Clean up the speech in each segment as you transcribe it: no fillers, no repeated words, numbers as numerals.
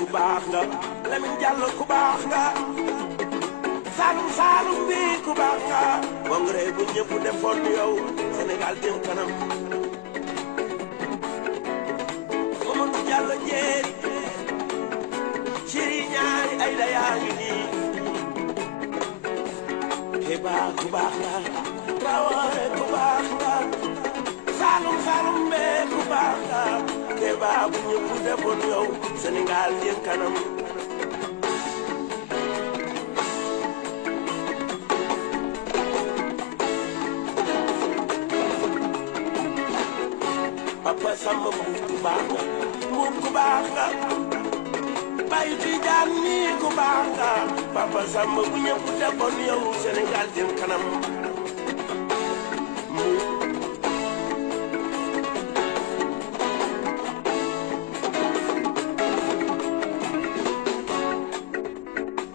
ku baax nga Lamine Diallo ku baax nga Saalum Saalum bi ku baax nga congrès bu ñëpp defoon yow Sénégal jëm kanam Mamadou Diallo jeeri ciri ñaari ay da yaa ngi nii Keba ku baax nga Traoré ku baax nga Saalum Saalum be ku baax nga Keba bu ñëpp defoon yow Sénégal jëm kanam Papa Samba Mbuub ku baax nga Mbuub ku baax nga Bayu Tijaan mi ku baax nga Papa Samba bu ñëpp defoon yow Sénégal jëm kanam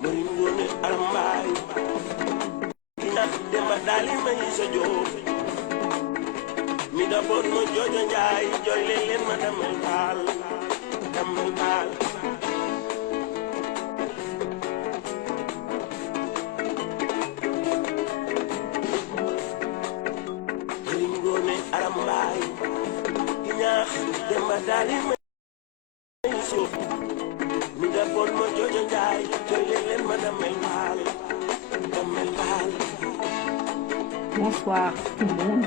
Mari Ngoone Aram Mbaay ki ñax Demba Daali may sa Jóob mi da bon ma joojo njaay jooy leen ma damel baal Mari Ngoone Aram Mbaay ki ñaax Demba Daali may suuf mi da bon ma joojo njaay jooy leen ma damel baal Bonsoir tout le monde.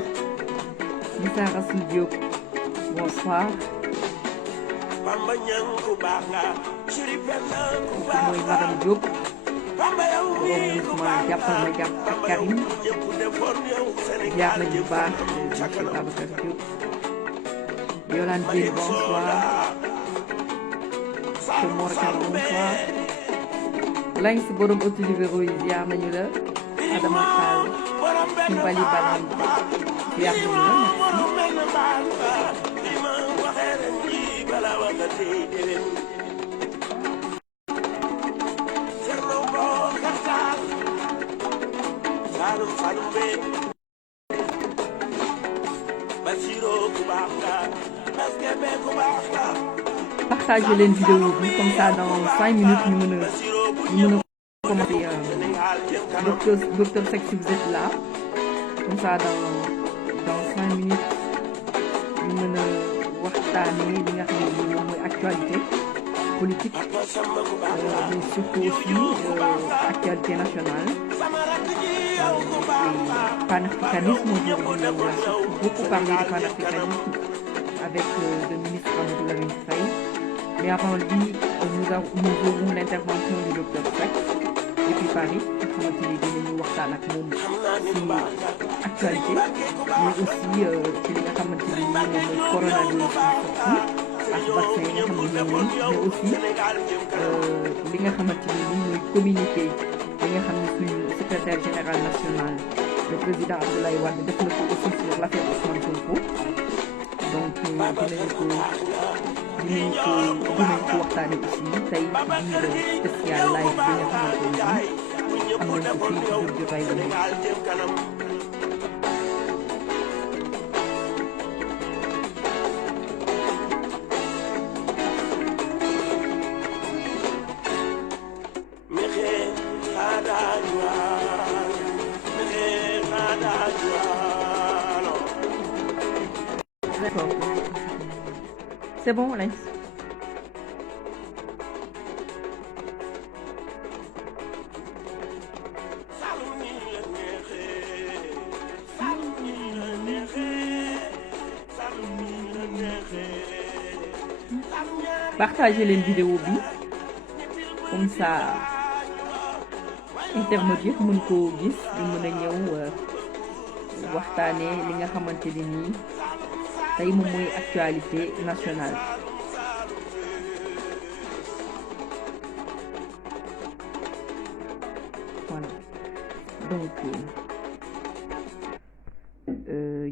Lisa Rassoul Diop, bonsoir. Bamba Ñang ku baax nga Chérif Penda ku Kooku baax mooy nga madame Diop. Bamba yow mi ku Mouvement baax jàppal ma jàpp ak Karim. ñëpp defoon yow Jaar Sénégal nañu bu jëm baax kanam ca monsieur kanam Babacar Diop. Yolande Dieng, bonsoir. Mor Kane, bonsoir. Lañ si borom auto libéraux yi jaar nañu la. Adama Fall, Simbali Balam, jaar nañu la. Partagez leen vidéo bi comme ça dans 5 minutes ñu mën a commencer. Docteur Seck si vous êtes là comme ça dans 5 minutes ñu mën a waxtaanee li nga xam ne moom mooy actualité politique mais surtout aussi actualité nationale. Panafricanisme, aujourd'hui on a beaucoup parlé de panafricanisme avec le ministre Amadou Lamine Faye. Mais avant lui, nous aurons l'intervention du docteur Seck depuis Paris, nga xamante ni dinañu waxtaan ak moom ci actualité, mais aussi ci li nga xamante ni moom mooy coronavirus surtout ak vaccin yi nga xam ne ñëw nañ, mais aussi li nga xamante ni moom mooy communiqué li nga xam ne suñu secrétaire général national le président Abdoulaye Wade def na ko aussi sur l'affaire Ousmane Sonko. Donc dinañ ko waxtaane aussi tey ci biir spécial live bi nga xamante ni am nañ ko fii ci biir jotaay bi. D'accord. C'est bon, Alex? Partagez leen vidéo bi comme ça internautes yëpp mën koo gis ñu mën a ñëw waxtaanee li nga xamante ni nii tey moom mooy actualité nationale. Voilà donc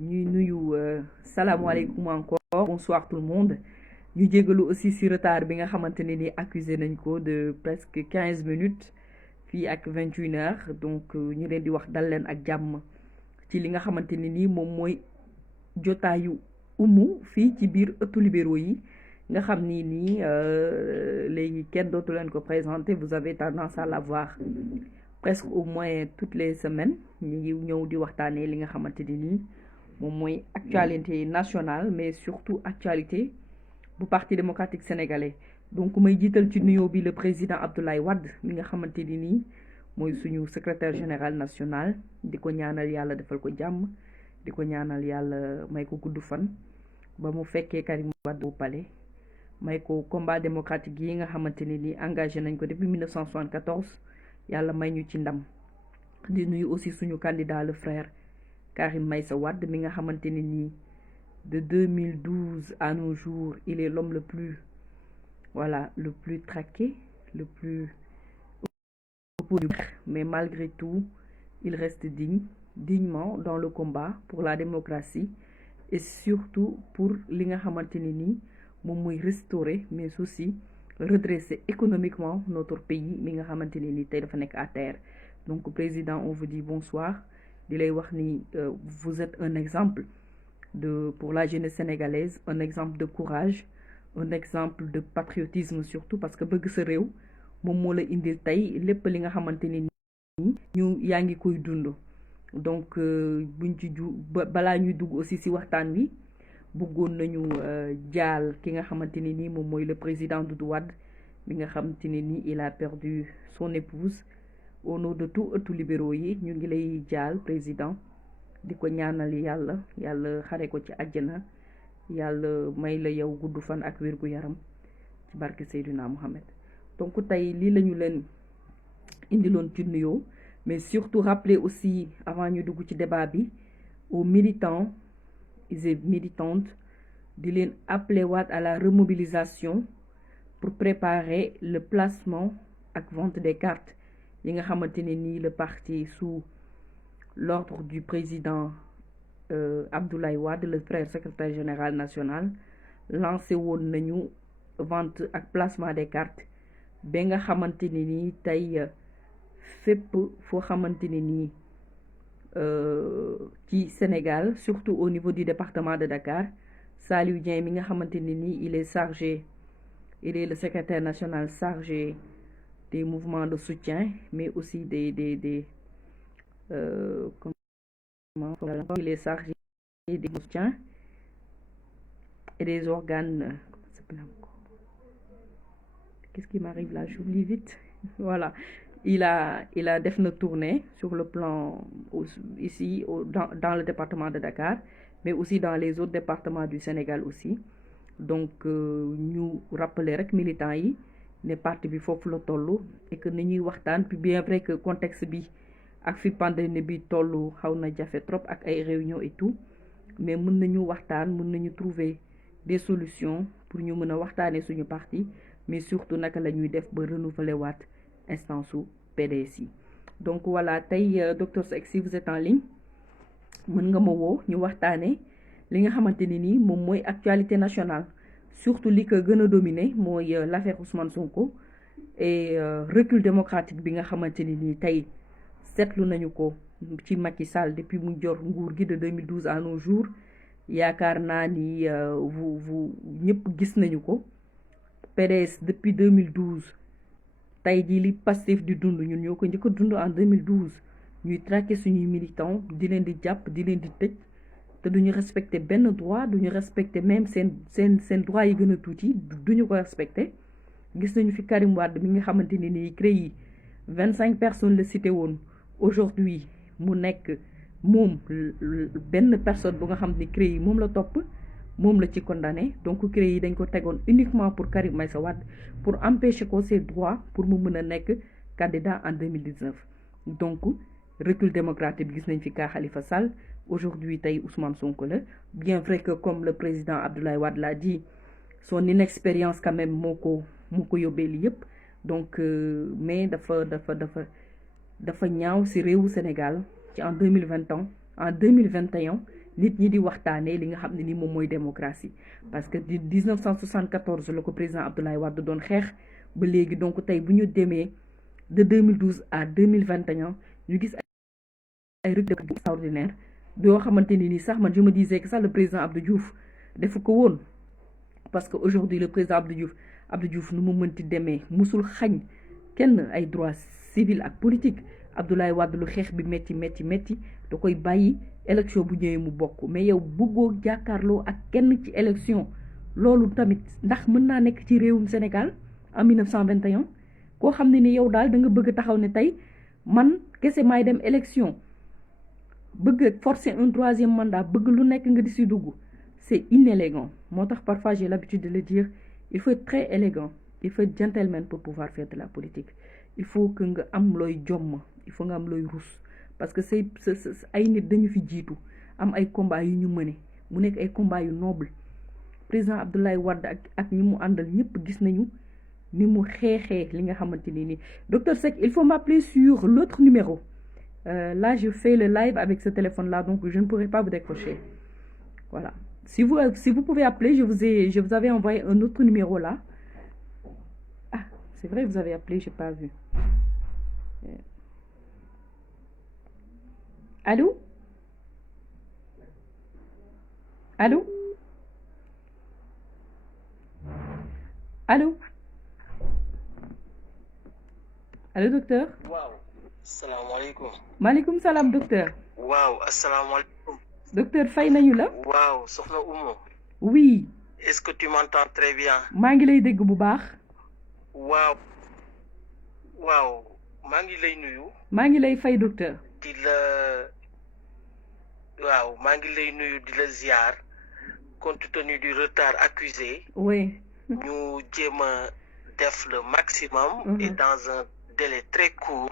ñuy nuyu salaamaaleykum encore bonsoir tout le monde. ñu jégalu aussi ci retard bi nga xamante ne ni accusé nañ ko de presque 15 minutes fii ak 21h donc ñu leen di wax dal leen ak jàmm ci li nga xamante ne ni moom mooy jotaayu umu fii ci biir ëttu libéraux yi nga xam ni nii léegi kenn dootu leen ko présenter, vous avez tendance à la voir presque au moins toutes les semaines ñu ngi ñëw di waxtaanee li nga xamante ni nii moom mooy actualité nationale mais surtout actualité bu parti démocratique sénégalais. Donc may jiital ci nuyoo bi le président Abdoulaye Wade mi nga xamante ni nii mooy suñu secrétaire général national, di ko ñaanal yàlla defal ko jàmm, di ko ñaanal yàlla may ko gudd fan ba mu fekkee Karim Wade bu palais, may ko combat démocratique yi nga xamante ni nii engagé nañ ko depuis 1974 yàlla may ñu ci ndam. Di nuyu aussi suñu candidat le frère Karim Meïssa Wade mi nga xamante ni nii de 2012 à nos jours il est l'homme le plus traqué, le plus opposé, mais malgré tout il reste dignement dans le combat pour la démocratie et surtout pour li nga xamante ni nii moom mooy restaurer mais aussi redresser économiquement notre pays mi nga xamante ni nii tey dafa nekk à terre. Donc président, on vous dit bonsoir, di lay wax ni vous êtes un exemple pour la jeunesse sénégalaise, un exemple de courage, un exemple de patriotisme surtout, parce que bëgg sa réew moom moo la indil tey lépp li nga xamante ni nii ñu yaa ngi koy dund. Donc buñ ci balaa ñuy dugg aussi ci waxtaan wi bëggoon nañu jaal ki nga xamante ni nii moom mooy le président Doudou Wade mi nga xamante ni nii il a perdu son épouse. Au nom de tout ëttu libéraux yi ñu ngi lay jaal président, di ko ñaanal yàlla xare ko ci àjjana, yàlla may la yow gudd fan ak wér gu yaram ci barke Seydina Mohamed. Donc tey lii lañu leen indiloon ci nuyoo, mais surtout rappeler aussi avant ñu dugg ci débat bi aux militants et militantes di leen appeler waat à la remobilisation pour préparer le placement ak vente des cartes yi nga xamante ne nii le parti sous l'ordre du président Abdoulaye Wade, le frère secrétaire général national, lancé woon nañu vente ak placement des cartes ba nga xamante ne nii tey fépp foo xamante ne nii ci Sénégal, surtout au niveau du département de Dakar, Saliou Dieng mi nga xamante ne nii il est le secrétaire national chargé des mouvements de soutien, mais aussi il est chargé des soutiens et des organes. Qu'est-ce qui m'arrive là? J'oublie vite. Voilà. Il a fait une tournée sur le plan ici dans le département de Dakar, mais aussi dans les autres départements du Sénégal aussi. Donc ñu rappeler rek militants yi ne parti bi foofu la toll et que ni ñuy waxtaan, puis bien vrai que contexte bi ak fi pandémie bi toll xaw na jafe trop ak ay réunion et tout, mais mën nañu waxtaan, mën nañu trouver des solutions pour ñu mën a waxtaanee suñu parti, mais surtout naka la ñuy def ba renouveler waat instance su PDS yi. Donc voilà, tey docteur Seck, si vous êtes en ligne mën nga ma woo ñu waxtaanee li nga xamante ni nii moom mooy actualité nationale, surtout li ko gën a dominer mooy l'affaire Ousmane Sonko et recul démocratique bi nga xamante ni nii tey seetlu nañu ko ci Macky Sall depuis mu jor nguur gi de 2012 à nos jours. Yaakaar naa ni vous ñëpp gis nañu ko. PDS depuis 2012 tey jii li Pastef di dund ñun ñoo ko njëkk a dund en 2012 ñuy traquer suñuy militants, di leen di jàpp, di leen di tëj, te duñu respecter benn droit, duñu respecter même seen droit yi gën a tuuti duñu ko respecter. Gis nañu fi Karim Wade mi nga xamante ni nii CREI 25 personnes la cité woon, aujourd'hui mu nekk moom benn personne bu nga xam ni CREI moom la topp, moom la ci condamné. Donc CREI dañ ko tegoon uniquement pour Karim Meïssa Wade, pour empêcher ko ses droits pour mu mën a nekk candidat en 2019. Donc recul démocratique gis nañ fi ka Khalifa Sall, aujourd'hui tey Ousmane Sonko la, bien vrai que comme le président Abdoulaye Wade l'a dit, son inexpérience quand même moo ko yóbbee li yëpp. Donc mais dafa ñaaw ci réewu Sénégal ci en 2021 nit ñi di waxtaanee li nga xam ne ni moom mooy démocratie, parce que di 1974 la ko président Abdoulaye Wade doon xeex ba léegi. Donc tey bu ñu demee de 2012 à 2021 ñu gis ay recul extraordinaire yoo xamante ni sax man je me disais que sax le président Abdou Diouf defu ko woon, parce que aujourd'hui le président Abdou Diouf nu mu mënti demee musul xañ kenn ay droits civils ak politique Abdoulaye Wade lu xeex bi métti da koy bàyyi élection bu ñëwee mu bokk mais yow bëggoo jàkkaarloo ak kenn ci élection loolu tamit ndax mën naa nekk ci réewum Sénégal en 1921 koo xam ne ni yow daal da nga bëgg taxaw ne tey man kese maay dem élection bëgg forcer un troisième mandat bëgg lu nekk nga di si dugg c'est inélégant moo tax parfois j'ai l'habitude de le dire il faut être très élégant il faut être gentleman pour pouvoir faire de la politique il faut que nga am looy jomm il faut nga am looy rus parce que c'est ay nit dañu fi jiitu am ay combat yu ñu mëne mu nekk ay combat yu noble président Abdoulaye Wade ak ñi mu àndal ñëpp gis nañu ni mu xeexee li nga xamante ni nii docteur Seck il faut m'appeler sur l'autre numéro là je fais le live avec ce téléphone là donc je ne pourrai pas vous décrocher voilà si vous pouvez appeler je vous avais envoyé un autre numéro là ah c'est vrai vous avez appelé j'ai pas vu allô allô allô allo docteur. waaw asalaamaaleykum. maaleykum salaam docteur. waaw asalaamaaleykum. docteur fay nañu la. waaw soxna Oumou. oui. est-ce que tu m'entends très bien. maa ngi lay dégg bu baax. waaw maa ngi lay nuyu. maa ngi lay fay docteur. maa ngi lay nuyu di la ziar compte tenu du retard accusé. oui. ñu jéem a def le maximum. Et dans un délai très court.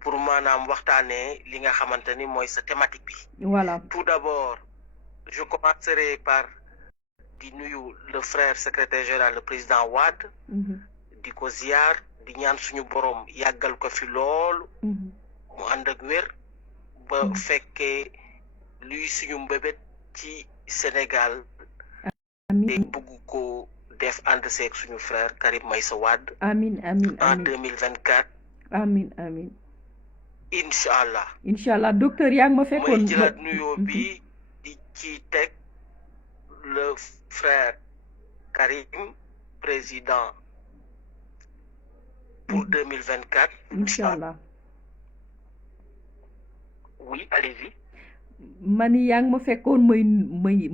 Pour maanaam waxtaanee li nga xamante ni mooy sa thématique bi. voilà tout d'abord je commencerai par di nuyu le frère secrétaire général le président Wade. di ko ziar di ñaan suñu borom yàggal ko fi loolu. mu ànd ak wér ba fekkee luy suñu mbébét ci Sénégal. te bëgg ko def ànd seeg suñu frère Karim Meïssa Wade. amiin en 2024. amiin. incha allah docteur yaa ngi ma fekkoon. mooy jëlaat nuyoo bi di ci teg le frère Karim président pour 2024. incha allah. oui allez-y. mani yaa ngi ma fekkoon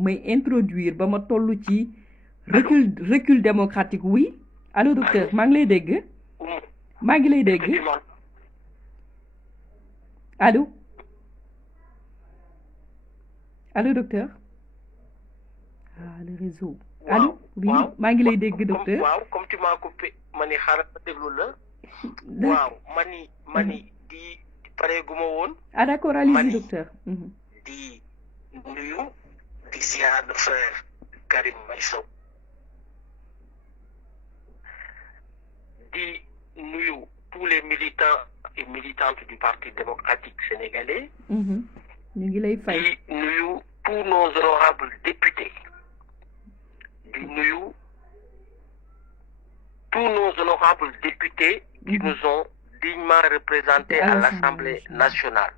may introduire ba ma toll ci. recul démocratique oui allô docteur maa ngi lay dégg allô docteur le réseau allô oui maa ngi lay dégg docteur waaw comme tu m'as coupé ma ni xaaral ma déglu la waaw mani di pareeguma woon d'accord allez-y docteur di nuyu di ziar le frère Karim Meïssa di nuyu tous les militants et militantes du Parti démocratique sénégalais. ñu ngi lay fay. di nuyu tous nos honorables députés. di nuyu tous nos honorables députés qui nous ont dignement représentés à l'Assemblée nationale.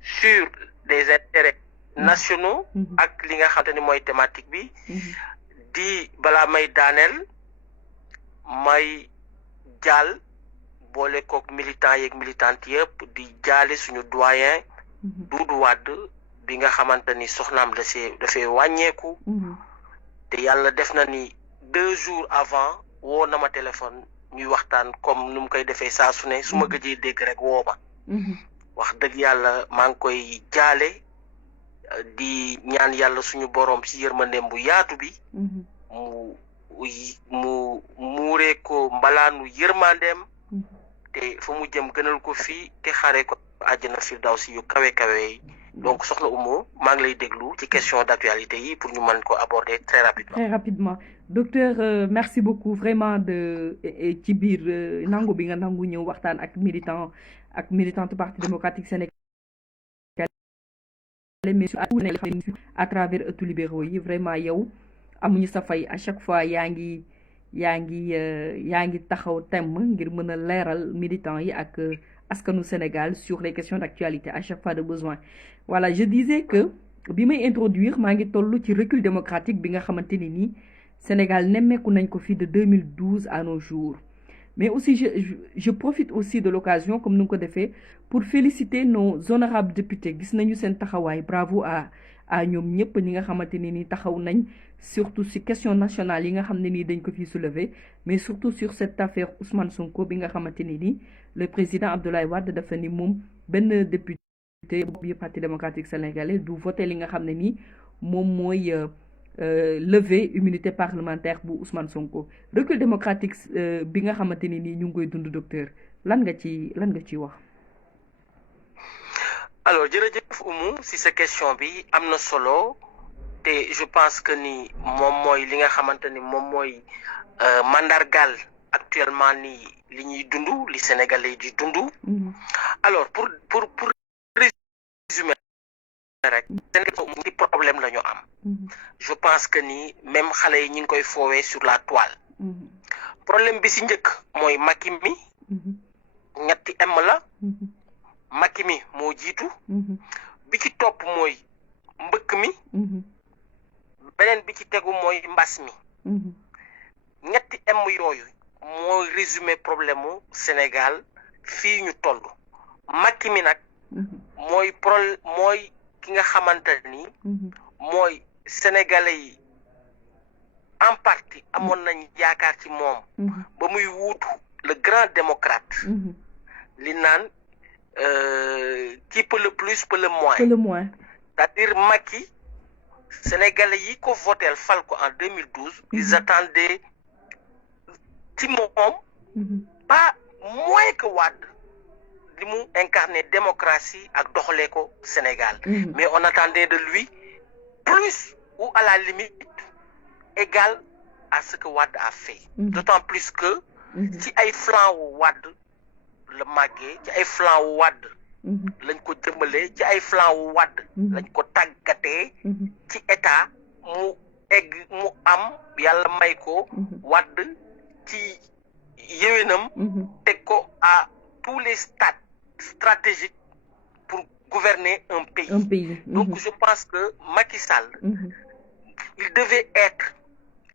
Sur des intérêts nationaux ak li nga xamante ni mooy thématique bi. di balaa may daaneel. may jaal boole kook militants yeeg militantes yëpp di jaale suñu doyen Doudou Wade bi nga xamante ni soxnaam dafay wàññeeku te yàlla def na ni 2 jours avant woo na ma téléphone ñuy waxtaan comme nu mu koy defee saa su ne su ma gëjee dégg rek woo ma wax dëgg yàlla maa ngi koy jaale di ñaan yàlla suñu boroom ci yërmandeem bu yaatu bi mu muuree ko mbalaanu yërmandeem te fa mu jëm gënal ko fii te xare ko àjjana firdawsi yu kawe yi donc soxna Oumou maa ngi lay déglu ci question d'actualité yi pour ñu mën ko aborder très rapidement docteur merci beaucoup vraiment ci biir nangu bi nga nangu ñëw waxtaan ak militante Parti démocratique sénégalais mais à travers ëttu libéraux yi vraiment yow amuñu sa fay à chaque fois yaa ngi taxaw temm ngir mën a leeral militants yi ak askanu Sénégal sur les questions d'actualité à chaque fois de besoin voilà je disais que bi may introduire maa ngi toll ci recul démocratique bi nga xamante ni nii Sénégal nemmeeku nañ ko fi de 2012 à nos jours mais aussi je profite aussi de l'occasion comme nu nga ko defee pour féliciter nos honorables députés gis nañu seen taxawaay bravo à ñoom ñëpp ñi nga xamante ni nii taxaw nañ surtout ci question nationale yi nga xam ne nii dañ ko fi soulever mais surtout sur cette affaire Ousmane Sonko bi nga xamante ni nii le président Abdoulaye Wade dafa ni moom benn député bi parti démocratique sénégalais du voté li nga xam ne nii moom mooy lever immunité parlementaire bu Ousmane Sonko recul démocratique bi nga xamante ni nii ñu ngi koy dund docteur lan nga ci wax. alors jërëjëf Oumou si sa question bi am na solo te je pense que ni moom mooy li nga xamante ni moom mooy mandargal actuellement ni li ñuy dund li Sénégalais di dund. alors pour résumer rek ci problème la ñu am. je pense que ni même xale yi ñu ngi koy foowee sur la toile. problème bi si njëkk mooy Macky mi ñetti M la. Macky mi moo jiitu. bi ci topp mooy mbëkk mi. beneen bi ci tegu mooy mbas mi. ñetti M yooyu mooy résumé problème mu Sénégal fii ñu toll. Macky mi nag mooy ki nga xamante ni mooy sénégalais yi en partie amoon nañ yaakaar ci moom ba muy wuutu le grand démocrate li naan qui peut le plus peut le moins c'est-à-dire Macky sénégalais yi ko votel fal ko en 2012 ils attendaient ci moom pas moins que Wade li mu incarné démocratie ak doxalee ko Sénégal mais on attendait de lui plus ou à la limite égal à ce que Wade a fait d'autant plus que ci ay flanc wu Wade la màggee ci ay flanc wu Wade lañ ko jëmbalee ci ay flanc wu Wade lañ ko tàggatee ci état mu egg mu am yàlla may ko Wade ci yéwénam teg ko à tous les stades stratégiques pour gouverner un pays. Donc je pense que Macky Sall, il devait être,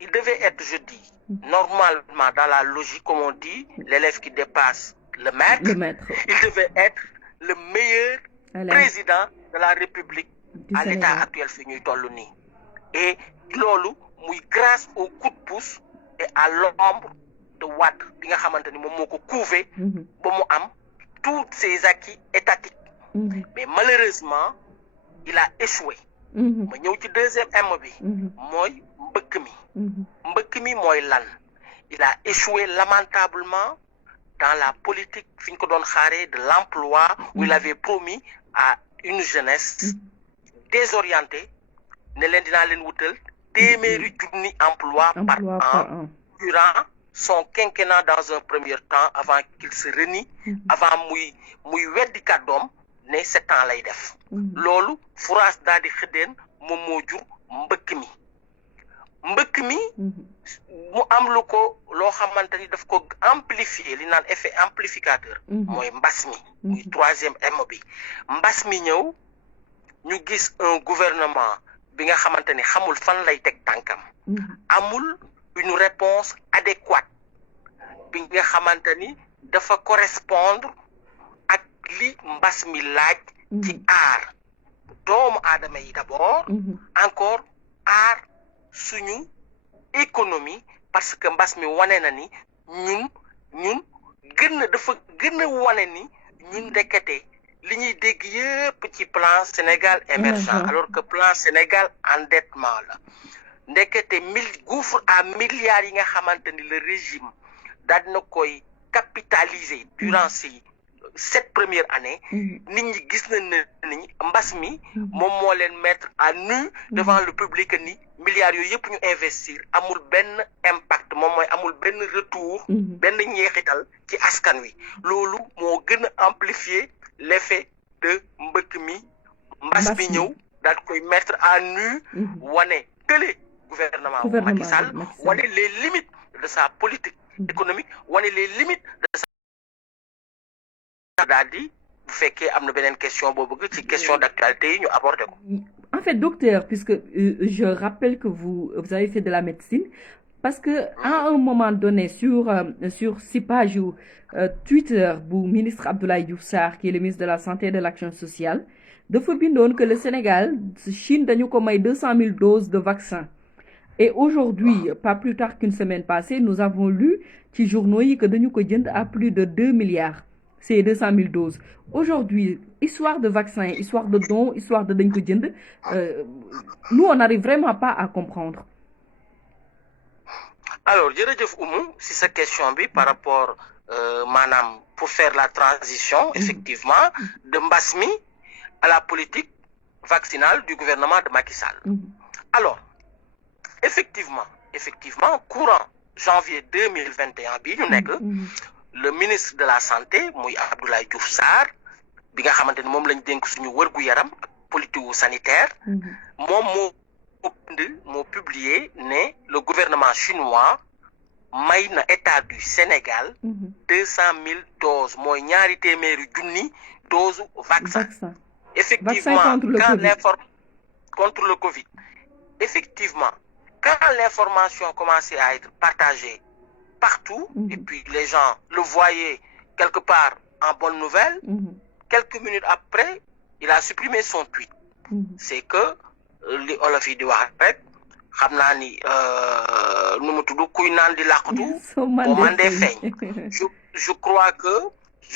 je dis, normalement dans la logique, comme on dit, l'élève qui dépasse le maître. Il devait être le meilleur président de la République à l'état actuel fi ñuy toll nii. Et loolu muy grâce au coup de pouce et à l'ombre de Wade bi nga xamante ni moom moo ko couvé ba mu am tous ses acquis étatiques. Mais malheureusement il a échoué. ma ñëw ci deuxième M bi mooy mbëkk mi mooy lan. Il a échoué lamentablement dans la politique fi ñu ko doon xaaree de l'emploi où il avait promis à une jeunesse désorientée ne leen dinaa leen wutal téeméeri junni emploi par an durant son quinquennat dans un premier temps avant qu'il se renie avant muy weddi kàddoom ne 7 ans lay def loolu furaas daal di xëddeen moom moo jur mbëkk mi mu am lu ko loo xamante ni daf ko amplifier li naan effet amplificateur mooy mbas mi muy troisième M bi mbas mi ñëw ñu gis un gouvernement bi nga xamante ni xamul fan lay teg tànkam amul une réponse adéquate bi nga xamante ni dafa correspondre ak li mbas mi laaj ci aar doomu aadama yi d'abord encore aar suñu économie parce que mbas mi wane na ni ñun dafa gën a wane ni ñun ndekete li ñuy dégg yëpp ci plan Sénégal émergent alors que plan Sénégal endettement la ndekete gouffre à milliards yi nga xamante ni le régime daal dina koy capitaliser durant ces 7 premières années nit ñi gis nañ ne ni mbas mi moom moo leen mettre à nu devant le public ni milliards yooyu yëpp ñu investir amul benn impact moom mooy amul benn retour benn ñeexital ci askan wi loolu moo gën a amplifier l'effet de mbëkk mi mbas mi ñëw daal koy mettre à nu wane tële gouvernement Macky Sall wane les limites de sa politique économique wane les limites de sa daal di bu fekkee am na beneen question boo bëgg ci question d'actualité yi ñu aborder ko En fait, docteur, puisque je rappelle que vous avez fait de la médecine, parce que à un moment donné, sur 6 pages Twitter du ministre Abdoulaye Diouf Sarr, qui est le ministre de la Santé et de l'Action sociale, dafa bindoon que le Sénégal, Chine dañu ko may 200 000 doses de vaccins. Et aujourd'hui, pas plus tard qu'une semaine passée, nous avons lu ci journaux yi que dañu ko jënd à plus de 2 milliards. C'est 200 000 doses. Aujourd'hui, histoire de vaccins, histoire de dons, histoire de dañ ko jënd, nous on n'arrive vraiment pas à comprendre. Alors, jërëjëf Oumou, si sa question bi par rapport maanaam pour faire la transition effectivement de mbas mi à la politique vaccinale du gouvernement de Macky Sall. Alors, effectivement, courant janvier 2021 bi ñu nekk le ministre de la santé muy Abdoulaye Diouf Sarr bi nga xamante ni moom lañ dénk suñu wërgu yaram ak politique sanitaire moom moo publié ne le gouvernement chinois may na état du Sénégal 200 000 doses mooy ñaari téeméeri junni doses vaccin. Effectivement, contre le Covid. Effectivement, quand l'information commençait à être partagée partout, et puis les gens le voyaient quelque part en bonne nouvelle, quelques minutes après, il a supprimé son tweet. C'est que li olof yi di wax rek xam naa ni nu mu tudd kuy naan di làqatu boo mandee feeñ. Je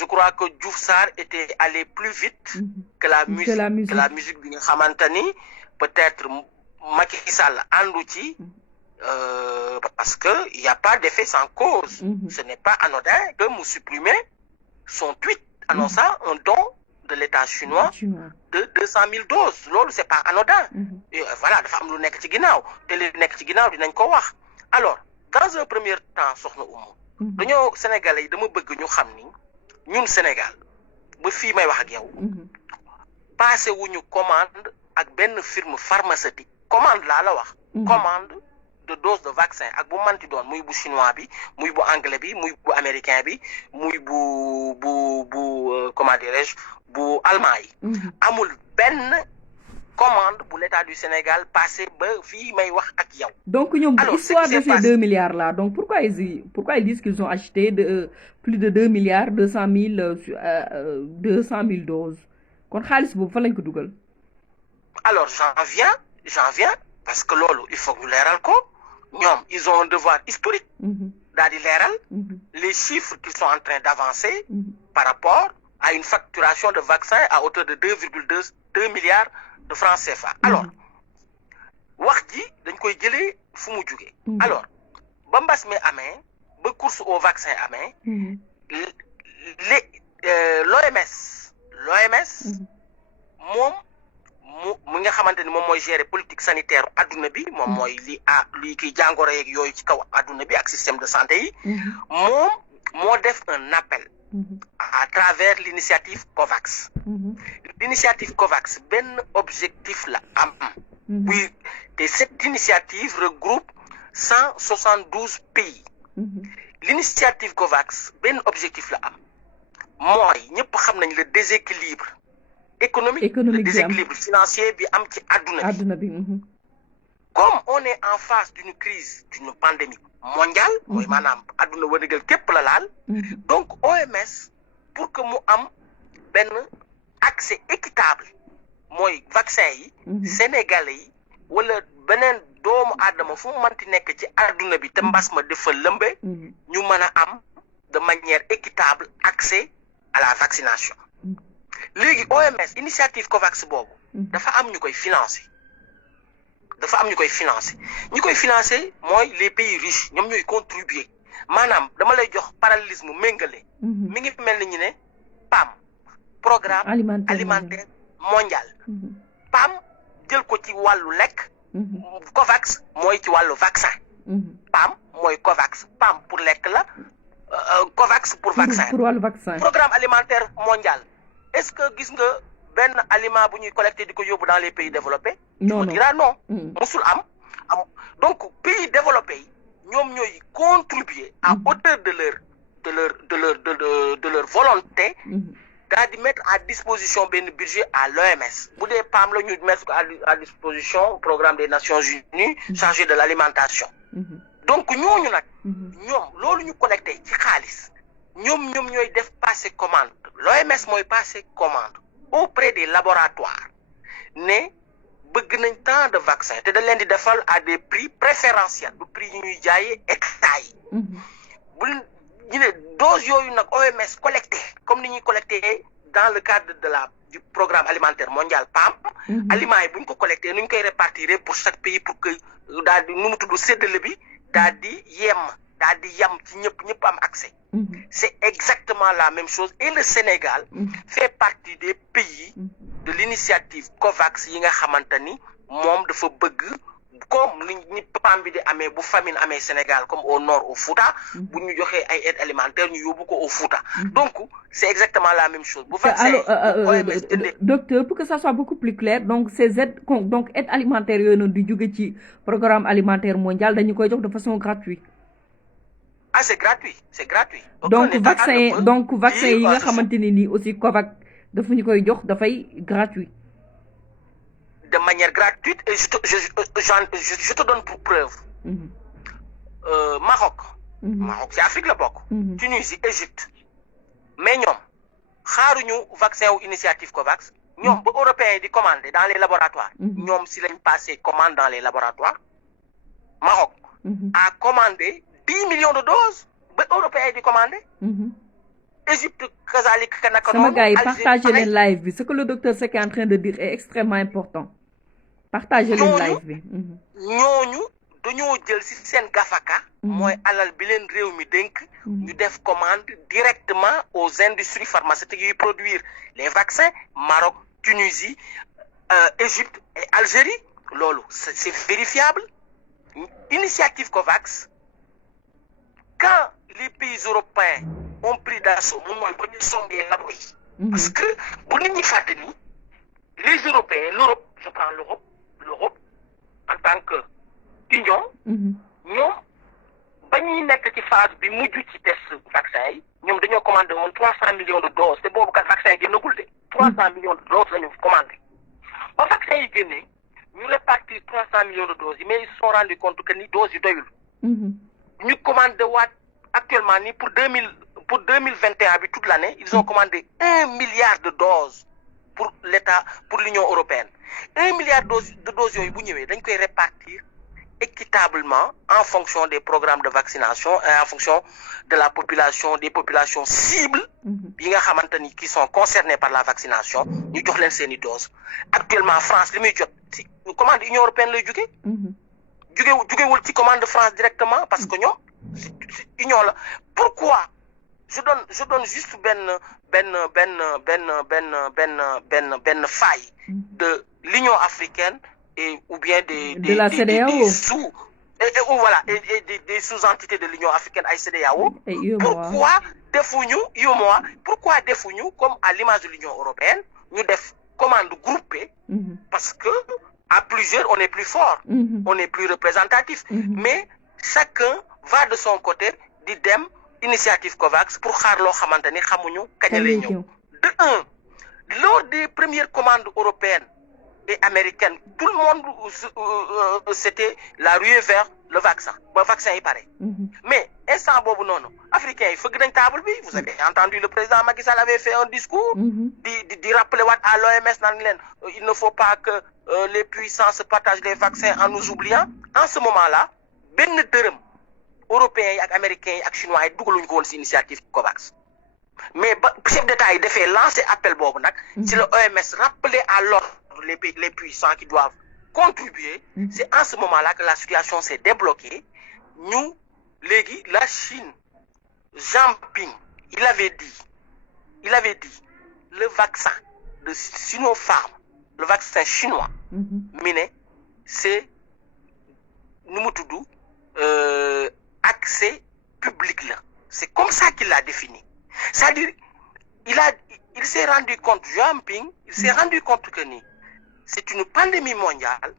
crois que Diouf Sarr était allé plus vite que la musique bi nga xamante ni peut-être Macky Sall àndu ci parce que il y a pas d'effet sans cause. Ce n'est pas anodin que mu supprimer son tweet annonçant un don de l'État chinois de 200 000 doses. Loolu c'est pas anodin. Et voilà, dafa am lu nekk ci ginnaaw te li nekk ci ginnaaw dinañ ko wax. Alors, dans un premier temps soxna Oumou dañoo Sénégalais yi dama bëgg ñu xam ni ñun Sénégal ba fii may wax ak yow passé wuñu commande ak benn firme pharmaceutique commande laa la wax commande de dose de vaccin ak bu manti doon muy bu chinois bi muy bu anglais bi muy bu américain bi muy bu comment dirais-je bu allemand yi amul benn commande pour l'État du Sénégal passé ba fii may wax ak yow. Donc ñoom histoire de ces 2 milliards là, donc pourquoi ils disent qu'ils ont acheté plus de 2 milliards 200 000 doses kon xaalis boobu fan lañ ko dugal. Alors j'en viens parce que loolu il faut que ñu leeral ko ñoom ils ont un devoir historique daal di leeral les chiffres qu'ils sont en train d'avancer par rapport à une facturation de vaccins à hauteur de 2,2 milliards de francs CFA. Alors wax ji dañ koy jëlee fu mu jugee. Alors ba mbas mi amee ba course au vaccin amee l'OMS moom mu nga xamante ni moom mooy gérer politique sanitaire adduna bi moom mooy li kiy jàngoro yeeg yooyu ci kaw adduna bi ak système de santé yi moom moo def un appel à travers l'initiative COVAX. L'initiative COVAX benn objectif la am oui et cette initiative regroupe 172 pays. L'initiative COVAX benn objectif la am mooy ñëpp xam nañ le déséquilibre économique le déséquilibre financier bi am ci adduna bi. Comme on est en face d'une crise d'une pandémie mondiale mooy maanaam adduna wërëgal képp la laal donc OMS pour que mu am benn accès équitable mooy vaccin yi sénégalais yi wala beneen doomu aadama fu mu mënti nekk ci adduna bi te mbas ma dafa lëmbe ñu mën a am de manière équitable accès à la vaccination. Léegi OMS initiative COVAX boobu dafa am ñu koy financer ñi koy financer mooy les pays riches ñoom ñooy contribuer maanaam dama lay jox parallélisme méngale mi ngi mel ni ñu ne PAM programme alimentaire mondial PAM jël ko ci wàllu lekk COVAX mooy ci wàllu vaccin PAM mooy COVAX PAM pour lekk la COVAX pour vaccin programme alimentaire mondial est-ce que gis nga benn aliment bu ñuy collecté di ko yóbbu dans les pays développés non non musul am donc pays développés yi ñoom ñooy contribuer à hauteur de leur volonté daal di mettre à disposition benn budget à l'OMS bu dee PAM la ñu mettre ko à disposition programme des Nations Unies chargé de l'alimentation. donc ñooñu nag. ñoom loolu ñu collecté ci xaalis ñoom ñooy def passer commande l'OMS mooy passer commande auprès des laboratoires ne bëgg nañ tant de vaccins te da leen di defal à des prix préférentiels du prix yi ñuy jaayee état yi. bu ñu ne dose yooyu nag OMS collecté comme ni ñuy collecté dans le cadre du programme alimentaire mondial PAM. aliments yi bu ñu ko collecté nu ñu koy répartir pour chaque pays pour que daal di nu mu tudd séddale bi daal di yem ci ñëpp am accès. C'est exactement la même chose et le Sénégal fait partie des pays de l'initiative COVAX yi nga xamante ni moom dafa bëgg comme ni PAM bi di amee bu famine amee Sénégal comme au nord au Fouta bu ñu joxee ay aide alimentaire ñu yóbbu ko au Fouta donc c'est exactement la même chose bu docteur pour que ça soit beaucoup plus clair donc ces aides donc aide alimentaire yooyu noonu di jóge ci programme alimentaire mondial dañu koy jox de façon gratuite. Ah, c'est gratuit. donc vaccin yi nga xamante ni nii aussi COVAX dafa ñu koy jox dafay gratuit. De manière gratuite et je te donne pour preuve. Maroc. Maroc c'est Afrique la bokk. Tunisie, Égypte. mais ñoom xaaruñu vaccin wu initiative COVAX. ñoom ba européens yi di commander dans les laboratoires. ñoom si lañ passé commande dans les laboratoires. Maroc a commandé 10 millions de doses ba européens yi di commandé. Égypte kazalik naka noonu. sama gars yi partagez leen live bi ce que le docteur Seck est en train de dire est extrêmement important. partagez leen live bi. ñooñu dañoo jël ci seen gafaka. mooy alal bi leen réew mi dénk. ñu def commande directement aux industries pharmaceutiques yuy produire les vaccins Maroc Tunisie Égypte et Algérie loolu c'est vérifiable. Initiative COVAX quand les pays européens ont pris d'assaut moom mooy ba ñu songee labo yi. parce que bu nit ñi fàtte ni les Européens l'Europe je prends l'Europe en tant que union. ñoom ba ñuy nekk ci phase bi mujj ci test vaccin yi ñoom dañoo commandé woon 300 millions de doses te boobu kat vaccin yi génnagul de. 300 millions de doses la ñu commandé ba vaccin yi génnee ñu répartir 300 millions de doses yi mais ils se sont rendu compte que ni doses yi doyul. ñu commandé waat actuellement ni pour 2021 bi toute l'année ils ont commandé 1 milliard de doses pour l'Union européenne 1 milliard de doses yooyu bu ñëwee dañ koy répartir équitablement en fonction des programmes de vaccination et en fonction de la population des populations cibles yi nga xamante ni qui sont concernées par la vaccination ñu jox leen seeni doses actuellement France li muy jot ci commande Union européenne lay jugewul ci commande France directement parce que ñoom union la pourquoi je donne juste benn faille de l'Union africaine et ou bien de la CEDEAO des sous-entités de l'Union africaine ay CEDEAO pourquoi defuñu comme à l'image de l'Union européenne ñu def commande groupée parce que à plusieurs on est plus fort on est plus représentatif mais chacun va de son côté di dem initiative COVAX pour xaar loo xamante ni xamuñu kañ lay ñëw de un lors des premières commandes européennes et américaines tout le monde c'était la ruée vers le vaccin ba vaccin yi pare mais instant boobu noonu africains yi fëgg nañ table bi vous avez entendu le président Macky Sall avait fait un discours di rappeler waat à l'OMS naan leen il ne faut pas que les puissants se partagent les vaccins en nous oubliant en ce moment-là benn dërëm européens yi ak américains yi ak chinois yi dugaluñu ko woon ci initiative COVAX mais ba chef d'État yi defee lancer appel boobu nag ci la OMS rappeler à l'ordre les puissants qui doivent contribuer c'est en ce moment-là que la situation s'est débloquée ñu léegi la Chine Jinping il avait dit le vaccin de Sinopharm le vaccin chinois mi ne c'est nu mu tudd accès public là c'est comme ça qu'il l'a défini c'est-à-dire il s'est rendu compte Jinping il s'est rendu compte que ni c'est une pandémie mondiale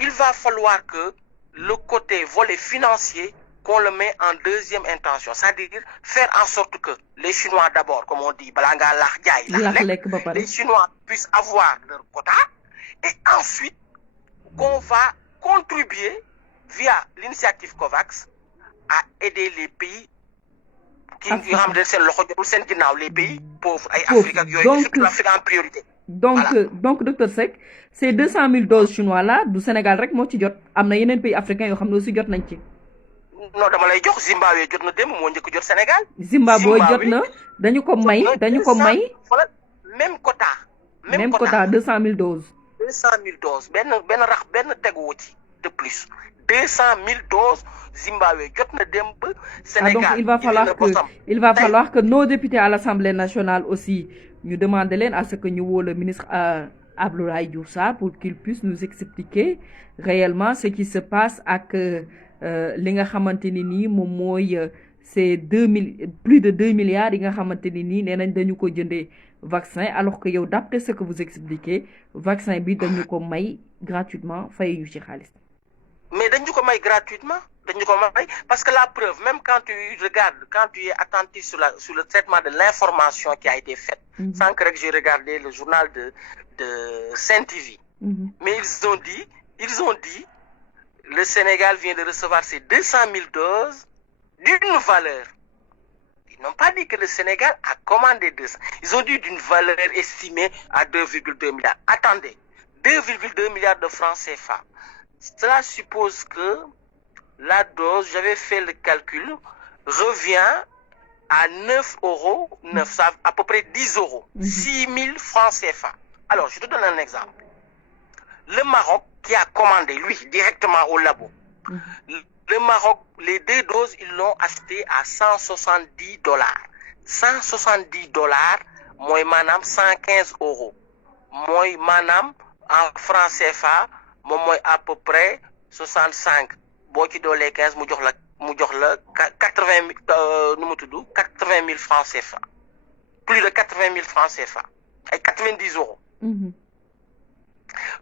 il va falloir que le côté volet financier qu'on le met en deuxième intention, c'est-à-dire faire en sorte que les Chinois d'abord, comme on dit, les Chinois puissent avoir leur quota, et ensuite qu'on va contribuer via l'initiative COVAX à aider les pays qui les pays pauvres, Afrique, surtout l'Afrique en priorité. Donc docteur Seck, ces 200 000 doses chinois là du Sénégal rek moo ci jot, am na yeneen pays africains yoo xam ne aussi jot nañ ci. Non, dama lay jox Zimbabwe jot na dem moo njëkk jot Sénégal. Zimbabwe jot na dañu ko may même quota. Même quota 200 000 doses. 200 000 doses benn teguwu ci de plus. 200 000 doses Zimbabwe jot na dem ba Sénégal. Donc il va falloir que nos députés à l'Assemblée nationale aussi ñu demander leen à ce que ñu woo le ministre Abdoulaye Diouf Sarr pour qu'il puisse nous expliquer réellement ce qui se passe ak li nga xamante ni nii moom mooy c'est plus de 2 milliards yi nga xamante ni nii nee nañ dañu ko jëndee vaccin alors que yow d'après ce que vous expliquez vaccin bi dañu ko may gratuitement fay ñu ci xaalis. Mais dañu ko may gratuitement parce que la preuve, même quand tu regardes, quand tu es attentif sur le traitement de l'information qui a été faite, sans que j'ai regardé le journal de Saint-TV, mais ils ont dit, le Sénégal vient de recevoir ces 200 000 doses d'une valeur. Ils n'ont pas dit que le Sénégal a commandé 200. Ils ont dit d'une valeur estimée à 2,2 milliards. Attendez, 2,2 milliards de francs CFA. Cela suppose que la dose, j'avais fait le calcul, revient à 9 euros, ça à peu près 10 euros, 6 000 francs CFA. Alors, je te donne un exemple. Le Maroc, qui a commandé, lui, directement au labo, le Maroc, les 2 doses, ils l'ont acheté à $170. $170, moi, madame, 115 euros. Moi, madame, en francs CFA, moi, à peu près 65. Boo ci doolee 15 mu jox la 80 000 francs CFA. Plus de 80 000 francs CFA. Et 90 euros.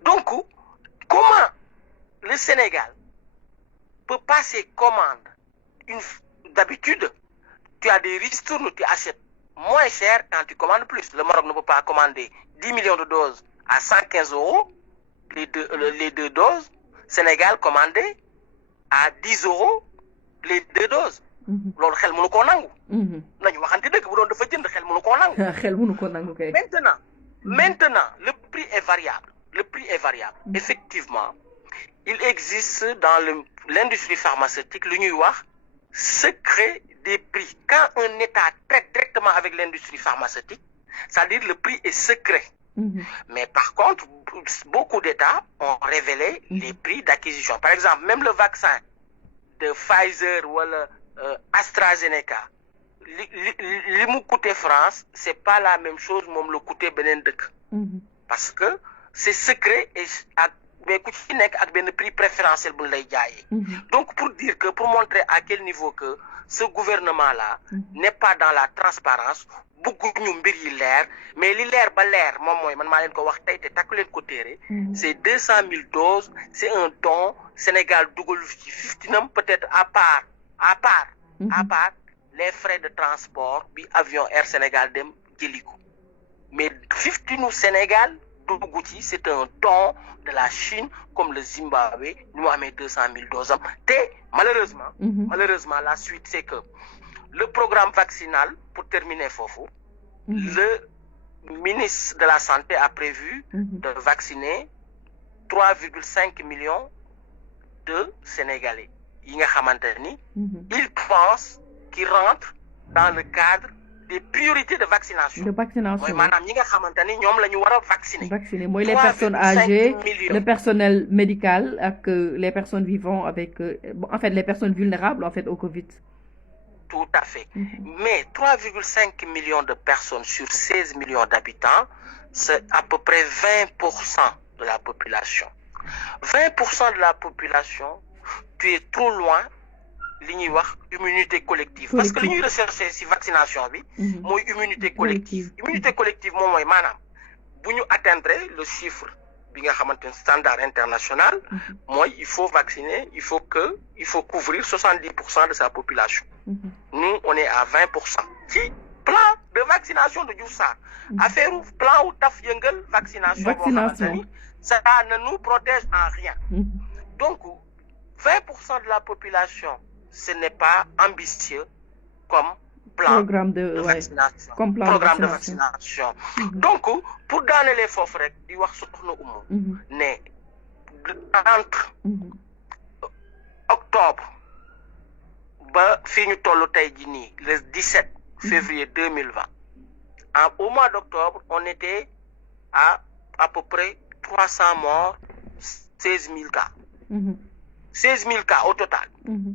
Donc, comment le Sénégal peut passer commande? D'habitude, tu as des ristournes, tu achètes moins cher quand tu commandes plus. Le Maroc ne peut pas commander 10 millions de doses à 115 euros, les deux doses. Sénégal commandé à 10 euros les 2 doses. loolu xel mënu koo nangu. nañu waxante dëgg bu doon dafa jënd xel mënu koo nangu. xel mënu koo nangu kay. Maintenant le prix est variable. Effectivement, il existe dans l'industrie pharmaceutique lu ñuy wax secret des prix. Quand un État traite directement avec l'industrie pharmaceutique, c'est-à-dire le prix est secret. Mais par contre, beaucoup d'États ont révélé les prix d'acquisition. Par exemple, même le vaccin de Pfizer ou AstraZeneca, li mu coûté France, c'est pas la même chose moom le coûté beneen dëkk. Parce que c'est secret et mais ku ci nekk ak benn prix préférentiel bu lay jaayee. Donc pour montrer à quel niveau que ce gouvernement-là n'est pas dans la transparence, bëgguñu mbir yi leer, mais li leer ba leer moom mooy man maa leen ko wax tey te takku leen ko téere. C'est 200 000 doses, c'est un don. Sénégal dugal ci 15 peut-être à part les frais de transport bi avion Air Sénégal dem jëli ko. Mais 15 Sénégal dugg ci, c'est un don de la Chine comme le Zimbabwe ñu mu amee 200 000 doses am te malheureusement la suite c'est que le programme vaccinal, pour terminer foofu, le ministre de la Santé a prévu de vacciner 3,5 millions de Sénégalais yi nga xamante ni ils pensent qu'ils rentrent dans le cadre des priorités de vaccination. mooy maanaam ñi nga xamante ni ñoom la ñu war a vacciner. mooy les personnes âgées, le personnel médical ak les personnes vivant avec en fait les personnes vulnérables en fait au Covid. Tout à fait. Mais 3,5 millions de personnes sur 16 millions d'habitants, c'est à peu près 20% de la population. 20% de la population, tu es trop loin li ñuy wax immunité collective. Parce que li ñuy rechercher ci vaccination bi mooy immunité collective. Immunité collective moom mooy maanaam bu ñu atteindre le chiffre bi nga xamante standard international mooy il faut vacciner il faut couvrir 70% de sa population. Nous on est à 20%. ci plan de vaccination de Diouf Sarr affaire plan wu taf yëngal vaccination boo xamante ni ça ne nous protège en rien. Donc 20% de la population ce n'est pas ambitieux comme programme de vaccination. Comme programme de vaccination. Donc pour daanelee foofu rek di wax soxna Oumou ne entre octobre ba fii ñu toll tey ji nii le 17 février 2020 au mois d'octobre on était à peu près 300 morts, 16 000 cas. 16 000 cas au total,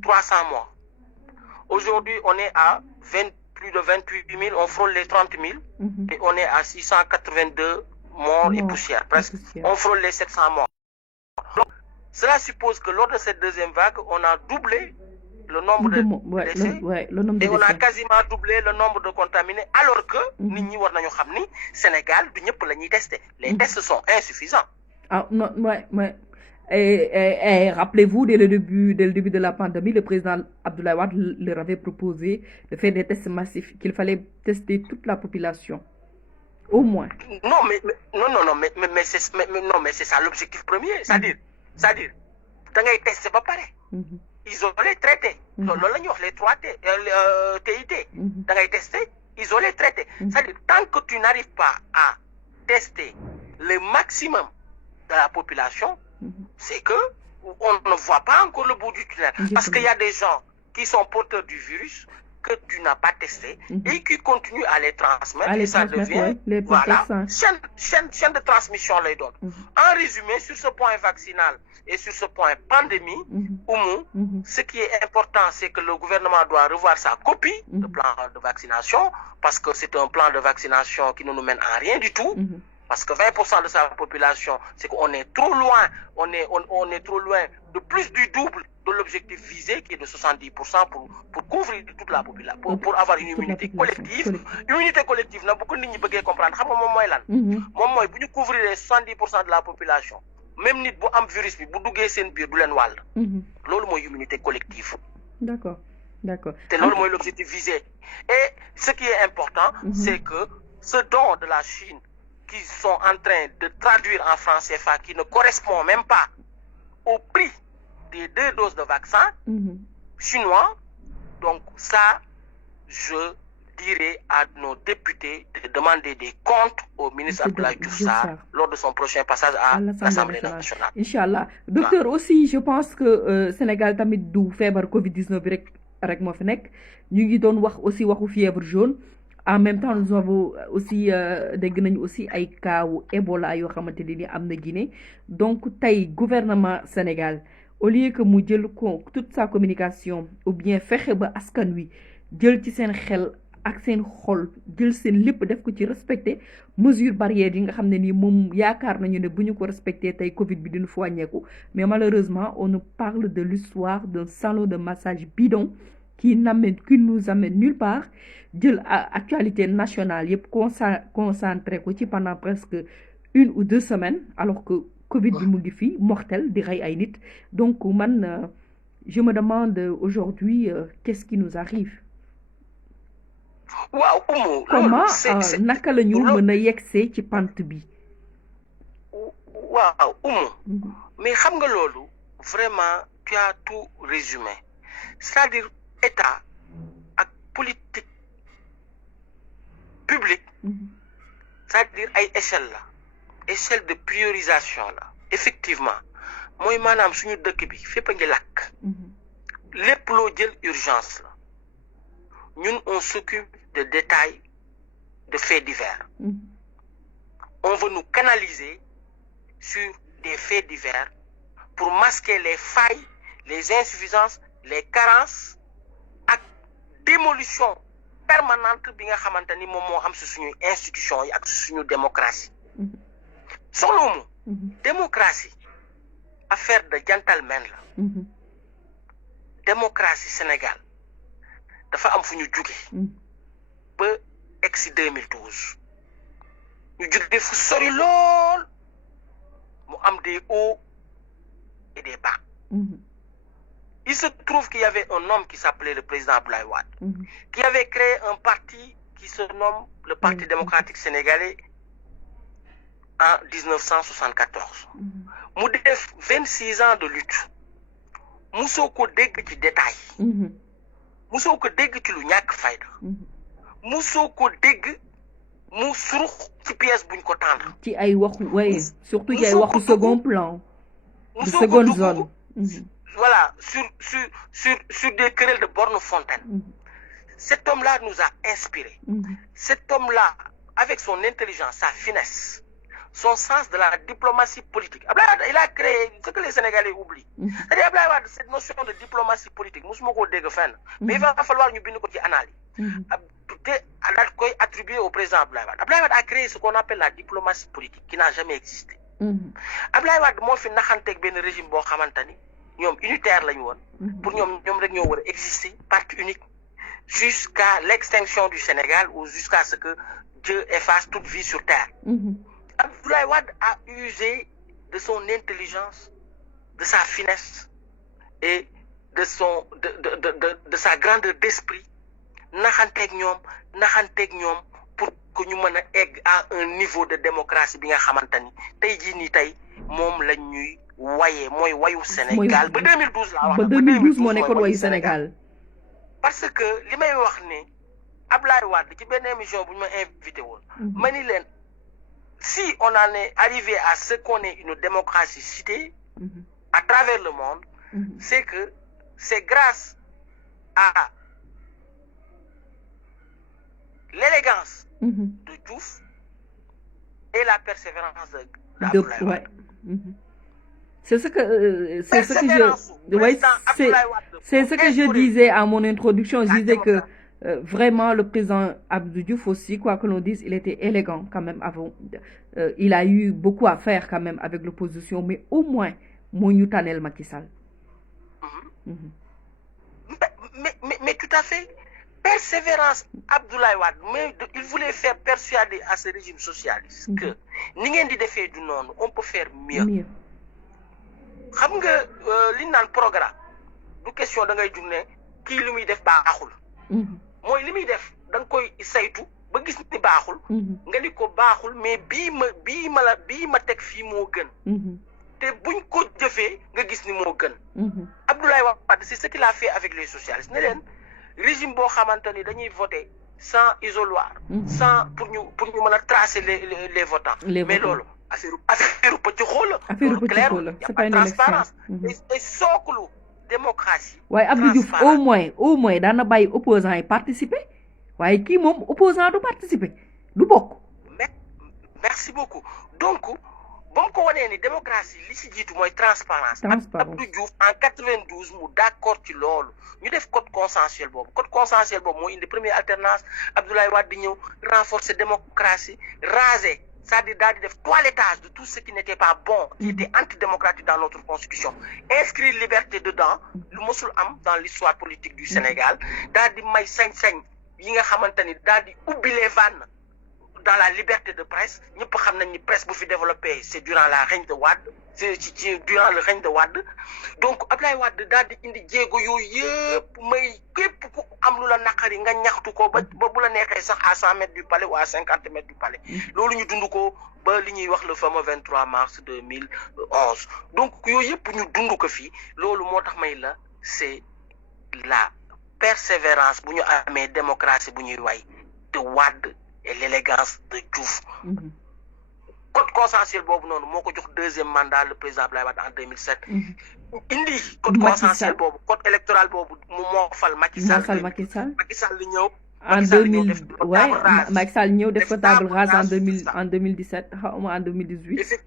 300 morts. Aujourd'hui, on est à plus de 28 000, on frôle les 30 000 et on est à 682 morts et poussières, presque. On frôle les 700 morts. Donc, cela suppose que lors de cette deuxième vague, on a doublé le nombre de décès et on a quasiment doublé le nombre de contaminés, alors que nit ñi war nañu xam ni Sénégal du ñëpp la ñuy testé. Les tests sont insuffisants. Ah non, ouais. Et rappelez-vous, dès le début de la pandémie, le président Abdoulaye Wade leur avait proposé de faire des tests massifs, qu'il fallait tester toute la population, au moins. Non, mais c'est ça l'objectif premier, c'est-à-dire, da ngay tester ba pare. Isoler, traiter. Loolu la ñuy wax les 3 TIT. Da ngay tester, isoler, traiter. C'est-à-dire tant que tu n'arrives pas à tester le maximum de la population, c'est que on ne voit pas encore le bout du tunnel. Parce qu'il y a des gens qui sont porteurs du virus que tu n'as pas testé et qui continuent à les transmettre. Et ça devient chaîne de transmission les donne. En résumé, sur ce point vaccinal et sur ce point pandémie, ce qui est important, c'est que le gouvernement doit revoir sa copie de plan de vaccination, parce que c'est un plan de vaccination qui ne nous mène à rien du tout. Parce que 20% de sa population, c'est qu'on est trop loin, on est trop loin de plus du double de l'objectif visé qui est de 70% pour couvrir toute la population, pour avoir une immunité collective. Immunité collective, na beaucoup de gens veulent comprendre. Xam nga moom mooy lan? Moom mooy bu ñu couvrir les 70% de la population, même nit bu am virus bi bu duggee seen biir du leen wàll. Loolu mooy immunité collective. D'accord. C'est loolu mooy l'objectif visé. Et ce qui est important, c'est que ce don de la Chine qui sont en train de traduire en francs CFA qui ne correspond même pas au prix des 2 doses de vaccin chinois. Donc ça, je dirais à nos députés de demander des comptes au ministre Abdoulaye Diouf Sarr lors de son prochain passage à l'Assemblée nationale. Inch'Allah. Docteur, aussi, je pense que Sénégal tamit du feebar Covid-19 bi rek moo fi nekk. Ñu ngi doon wax aussi waxu fièvre jaune. En même temps, nous avons aussi dégg nañu aussi ay cas wu Ebola yoo xamante ni am na Guinée. Donc tey gouvernement Sénégal au lieu que mu jël ko toute sa communication ou bien fexe ba askan wi jël ci seen xel ak seen xol jël seen lépp def ko ci respecter mesures barrières yi nga xam ne nii moom yaakaar nañu ne bu ñu ko respecter tey Covid bi dina fa wàññeeku. Mais malheureusement on nous parle de l'histoire d'un salon de massage bidon qui nous amène nulle part. Jël actualité nationale yëpp concentré ko ci pendant presque 1 ou 2 semaines alors que Covid bi mu ngi fi mortel di rey ay nit. Donc man je me demande aujourd'hui qu'est-ce qui nous arrive. Waaw Oumou. Comment naka la ñu mën a yegsee ci pente bi. Waaw Oumou. Mais xam nga loolu vraiment tu as tout résumé. C'est-à-dire état ak politique public, c'est-à-dire ay échelle de priorisation là. Effectivement mooy maanaam suñu dëkk bi fépp a ngi lakk lépp loo jël urgence la ñun on s'occupe de détails de faits divers. On veut nous canaliser sur des faits divers pour masquer les failles, les insuffisances, les carences ak démolition permanente bi nga xamante ni moom moo am si suñuy institution yi ak si suñu démocratie. Solo mu démocratie affaire de gentleman la. Démocratie Sénégal dafa am fu ñu jóge ba egsi 2012 ñu jóge fu sori lool mu am des hauts et des bas. Il se trouve qu'il y avait un homme qui s'appelait le président Abdoulaye Wade, qui avait créé un parti qui se nomme le Parti démocratique sénégalais en 1974. mu def 26 ans de lutte musoo ko dégg ci détail musoo ko dégg ci lu ñàkk fayda musoo ko dégg mu surux ci pièce buñ ko tendre ci ay waxu waaye surtout ci ay waxu second plan de seconde zone voilà sur des querelles de borne fontaine. Cet homme-là nous a inspirés. Cet homme-là, avec son intelligence, sa finesse, son sens de la diplomatie politique. Il a créé ce que les Sénégalais oublient. C'est-à-dire cette notion de diplomatie politique, mais il va falloir nous bien côté analyse. Attribué au président Abdoulaye Wade. Abdoulaye Wade a créé ce qu'on appelle la diplomatie politique, qui n'a jamais existé. Abdoulaye Wade moo fi naxanteeg benn régime boo xamante ni ñoom unitaire lañu woon. Pour ñoom rek ñoo war a exister parti unique jusqu'à l'extinction du Sénégal ou jusqu'à ce que Dieu efface toute vie sur terre. Abdoulaye Wade a usé de son intelligence, de sa finesse et de sa grandeur d'esprit naxanteeg ñoom pour que ñu mën a egg à un niveau de démocratie bi nga xamante ni tey jii nii tey moom lañ ñuy mooy wayu Sénégal ba 2012 laa wax. ba 2012 moo nekkoon wayu Sénégal. parce que li may wax ne Abdoulaye Wade ci benn émission bu ñu ma invité woon. ma ni leen si on en est arrivé à ce qu'on ait une démocratie citée à travers le monde, c'est que c'est grâce à l'élégance de Diouf et la persévérance d'Abdoulaye Wade. C'est ce que je disais à mon introduction. Je disais que vraiment le président Abdou Diouf aussi, quoi que l'on dise, il était élégant quand même avant. Il a eu beaucoup à faire quand même avec l'opposition, mais au moins Mouniou Tanel Macky Sall. Mais tout à fait. Persévérance Abdoulaye Wade, mais il voulait faire persuader à ce régime socialiste que ni ngeen di defee du noonu on peut faire mieux. Xam nga li ñu naan programme du question da ngay jug ne kii li muy def baaxul. mooy li muy def da nga koy saytu ba gis ni baaxul. nga ni ko baaxul mais bii ma teg fii moo gën. te buñ ko jëfee nga gis ni moo gën. Abdoulaye Wade c'est ce qu'il a fait avec les socialistes ne leen régime boo xamante ni dañuy voter sans isoloir. sans pour ñu mën a tracer les votants. mais loolu affaire pëcc xool la. affaire pëcc xool la c'est pas une transparence. et sooklu démocratie. waaye Abdou Diouf au moins daan na bàyyi opposants yi participer waaye kii moom opposant du participer du bokk. merci beaucoup donc ba mu ko wanee ni démocratie li ci jiitu mooy transparence. Abdou Diouf en 92 mu d'accord ci loolu ñu def code consensuel boobu moo indi première alternance Abdoulaye Wade di ñëw renforcer démocratie raser c'est-à-dire daal di def toilettage de tout ce qui n'était pas bon qui était antidémocratique dans notre constitution inscrire liberté dedans lu mësul am dans l'histoire politique du Sénégal daal di may sañ-sañ yi nga xamante ni daal di ubbi les vannes dans la liberté de presse ñëpp xam nañ ni presse bu fi développé c'est durant la règne de Wade durant le règne de Wade donc Abdoulaye Wade daal di indi jéego yooyu yëpp may képp ku am lu la naqari nga ñaxtu ko ba bu la neexee sax à 100 mètres du palais ou à 50 mètres du palais loolu ñu dund ko ba li ñuy wax le fameux 23 mars 2011 donc yooyu yëpp ñu dund ko fii loolu moo tax may la c'est la persévérance bu ñu amee démocratie bu ñuy way de Wade et l'élégance de Diouf. Code consensuel boobu noonu moo ko jox deuxième mandat le président Abdoulaye Wade en 2007. indi code consensuel boobu code électoral boobu mu moo fal Macky Sall. Macky Sall li ñëw. en 2000 waaye Macky Sall ñëw def ko table rase en 2017 xaw ma en 2018.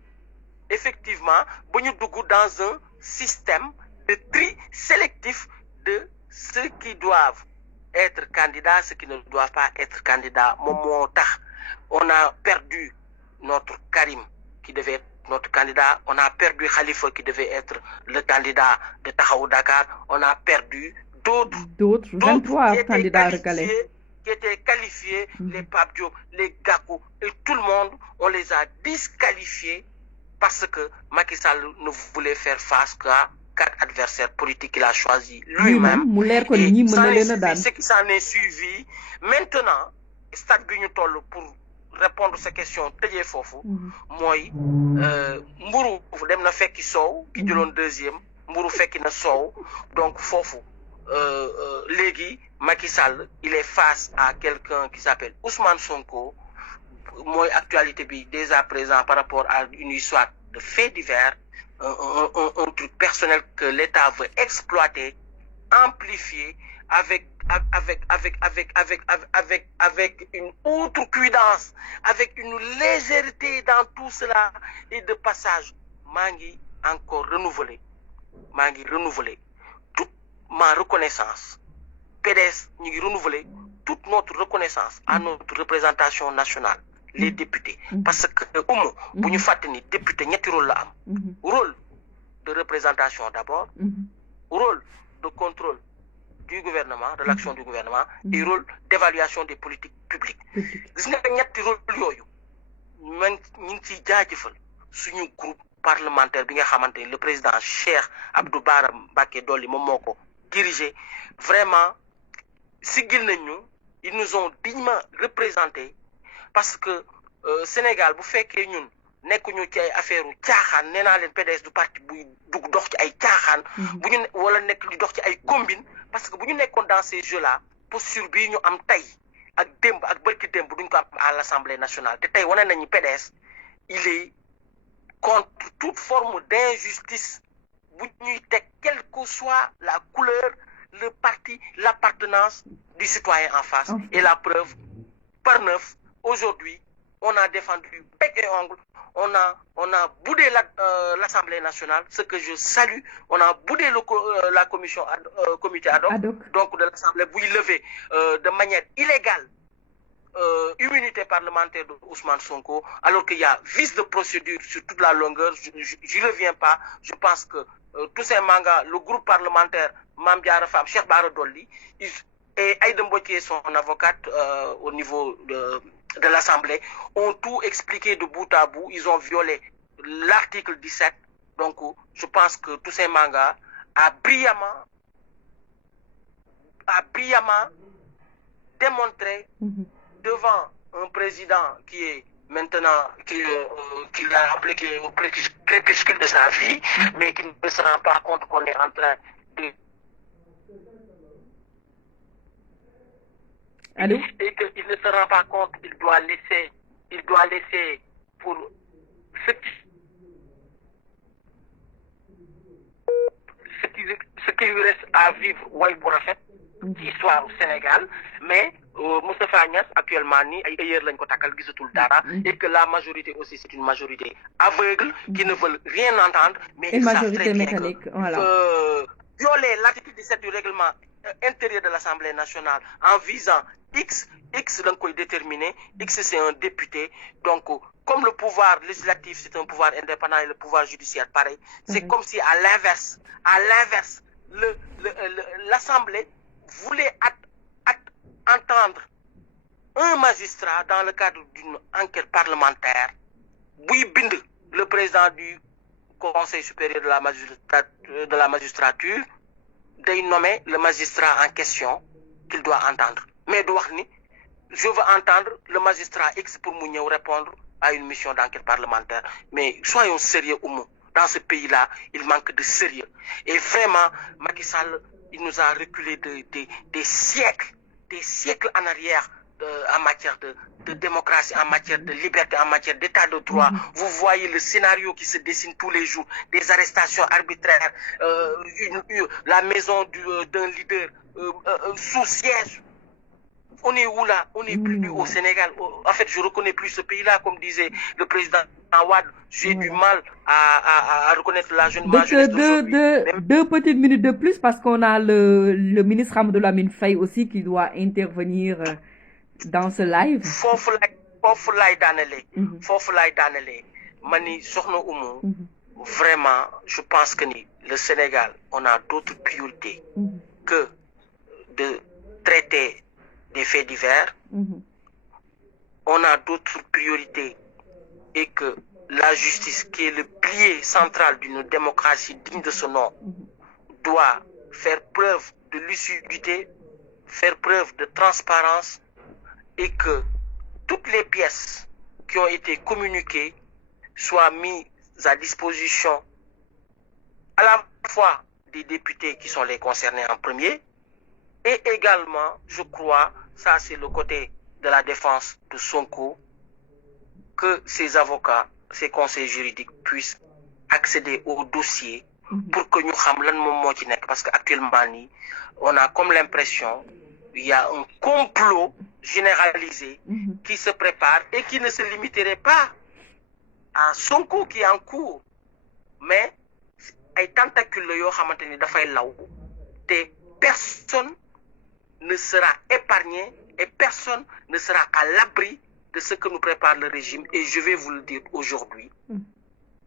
effectivement ba ñu dugg dans un système de tri sélectif de ceux qui doivent être candidats, ceux qui ne doivent pas être candidats. On a perdu notre Karim qui devait être notre candidat. On a perdu Khalifa qui devait être le candidat de Taxawu Dakar. On a perdu d'autres 23 candidats recalés qui étaient qualifiés, les Pape Diop, les Gakou et tout le monde. On les a disqualifiés parce que Macky Sall ne voulait faire face qu'à 4 adversaires politiques qu'il a choisis lui-même. Et ce qui s'en est suivi. Maintenant, stade bi ñu toll pour répondre à ces questions tëjee foofu mooy mburu dem na fekki soow ki jëloon deuxième mburu fekki na soow donc foofu léegi Macky Sall il est face à quelqu'un qui s'appelle Ousmane Sonko mooy actualité bi dès à présent par rapport à une histoire de faits divers un truc personnel que l'État veut exploiter, amplifier avec une outrecuidance, avec une légèreté dans tout cela et de passage. Mangi encore renouveler toute ma reconnaissance. PDS nous renouveler toute notre reconnaissance à notre représentation nationale. Les députés. Parce que, bu ñu fàtte ni député ñetti rôle la am. Rôle de représentation d'abord, rôle de contrôle du gouvernement, de l'action du gouvernement, et rôle d'évaluation des politiques publiques. Gis nga ñetti rôle yooyu man ñu ngi ciy jaajëfal suñu groupe parlementaire bi nga xamante ni le président Cheikh Abdou Bara Mbacké Dolly moom moo ko dirigé. Vraiment, siggil nañ ñu, ils nous ont dignement représentés. Parce que Sénégal bu fekkee ñun nekkuñu ci ay affaire u caaxaan nee naa leen PDS du parti buy dugg dox ci ay caaxaan bu ñu wala nekk di dox ci ay combine parce que bu ñu nekkoon dans ces jeux là posture bii ñu am tey ak démb ak bërki démb duñ ko am à l'Assemblée nationale te tey wane nañu PDS il est contre toute forme d'injustice bu ñuy teg quelle que soit la couleur le parti l'appartenance du citoyen en face et la preuve par 9. Aujourd'hui, on a défendu bec et ongle, on a boudé l'Assemblée nationale, ce que je salue. On a boudé la commission comité ad hoc, donc de l'Assemblée, vous y levez de manière illégale immunité parlementaire de Ousmane Sonko, alors qu'il y a vice de procédure sur toute la longueur. Je reviens pas. Je pense que tous ces mangas, le groupe parlementaire Mame Diarra Fam, Cheikh Bara Dolly, et Aïda Mbottié, son avocate au niveau de l'Assemblée, ont tout expliqué de bout à bout. Ils ont violé l'article 17. Donc, je pense que Toussaint Manga a brillamment démontré devant un président qui est maintenant, qui l'a appelé, qui est au crépuscule de sa vie, mais qui ne se rend pas compte qu'on est en train de... Allô? Et qu'il ne se rend pas compte qu'il doit laisser pour ce qui lui reste à vivre, ouais, pour faire histoire au Sénégal, mais Moustapha Niasse actuellement et que la majorité aussi c'est une majorité aveugle qui ne veulent rien entendre, mais une majorité mécanique, voilà. Violer l'article 17 du règlement intérieur de l'Assemblée nationale en visant X donc il est déterminé, X c'est un député, donc comme le pouvoir législatif c'est un pouvoir indépendant et le pouvoir judiciaire pareil, c'est comme si à l'inverse, l'Assemblée voulait entendre un magistrat dans le cadre d'une enquête parlementaire, le président du Conseil supérieur de la magistrature, de nommer le magistrat en question qu'il doit entendre. Mais je veux entendre le magistrat X pour nous répondre à une mission d'enquête parlementaire. Mais soyons sérieux, Oumou. Dans ce pays-là, il manque de sérieux. Et vraiment, Macky Sall, il nous a reculé des siècles en arrière en matière de démocratie, en matière de liberté, en matière d'état de droit. Vous voyez le scénario qui se dessine tous les jours, des arrestations arbitraires, la maison d'un leader sous siège. On est où là? On n'est plus au Sénégal. En fait, je ne reconnais plus ce pays-là, comme disait le président Awad. J'ai du mal à reconnaître la jeune majorité. Deux petites minutes de plus, parce qu'on a le ministre Amadou Lamine Faye aussi qui doit intervenir dans ce live. Mani Sokhna Oumou, vraiment, je pense que le Sénégal, on a d'autres priorités que de traiter des faits divers. On a d'autres priorités et que la justice, qui est le pilier central d'une démocratie digne de ce nom, doit faire preuve de lucidité, faire preuve de transparence et que toutes les pièces qui ont été communiquées soient mises à disposition à la fois des députés qui sont les concernés en premier et également, je crois, ça c'est le côté de la défense de Sonko, que ses avocats, ses conseils juridiques puissent accéder au dossier pour que nous sachions parce qu'actuellement, on a comme l'impression qu'il y a un complot généralisé qui se prépare et qui ne se limiterait pas à Sonko qui est en cours, mais ay tentacules yoo xamante ni dafay law te personne ne sera épargné et personne ne sera à l'abri de ce que nous prépare le régime. Et je vais vous le dire aujourd'hui,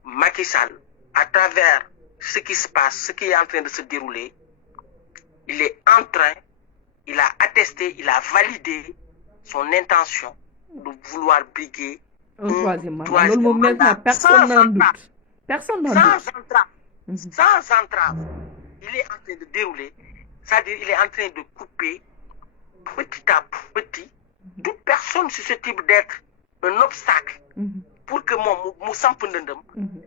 Macky Sall, à travers ce qui se passe, ce qui est en train de se dérouler, il est en train, il a attesté, il a validé son intention de vouloir briguer un troisième mandat. Personne n'en doute. Personne n'en doute. Sans entrave. Il est en train de dérouler, c'est-à-dire il est en train de couper petit à petit toute personne susceptible d'être un obstacle pour que mon sampendendem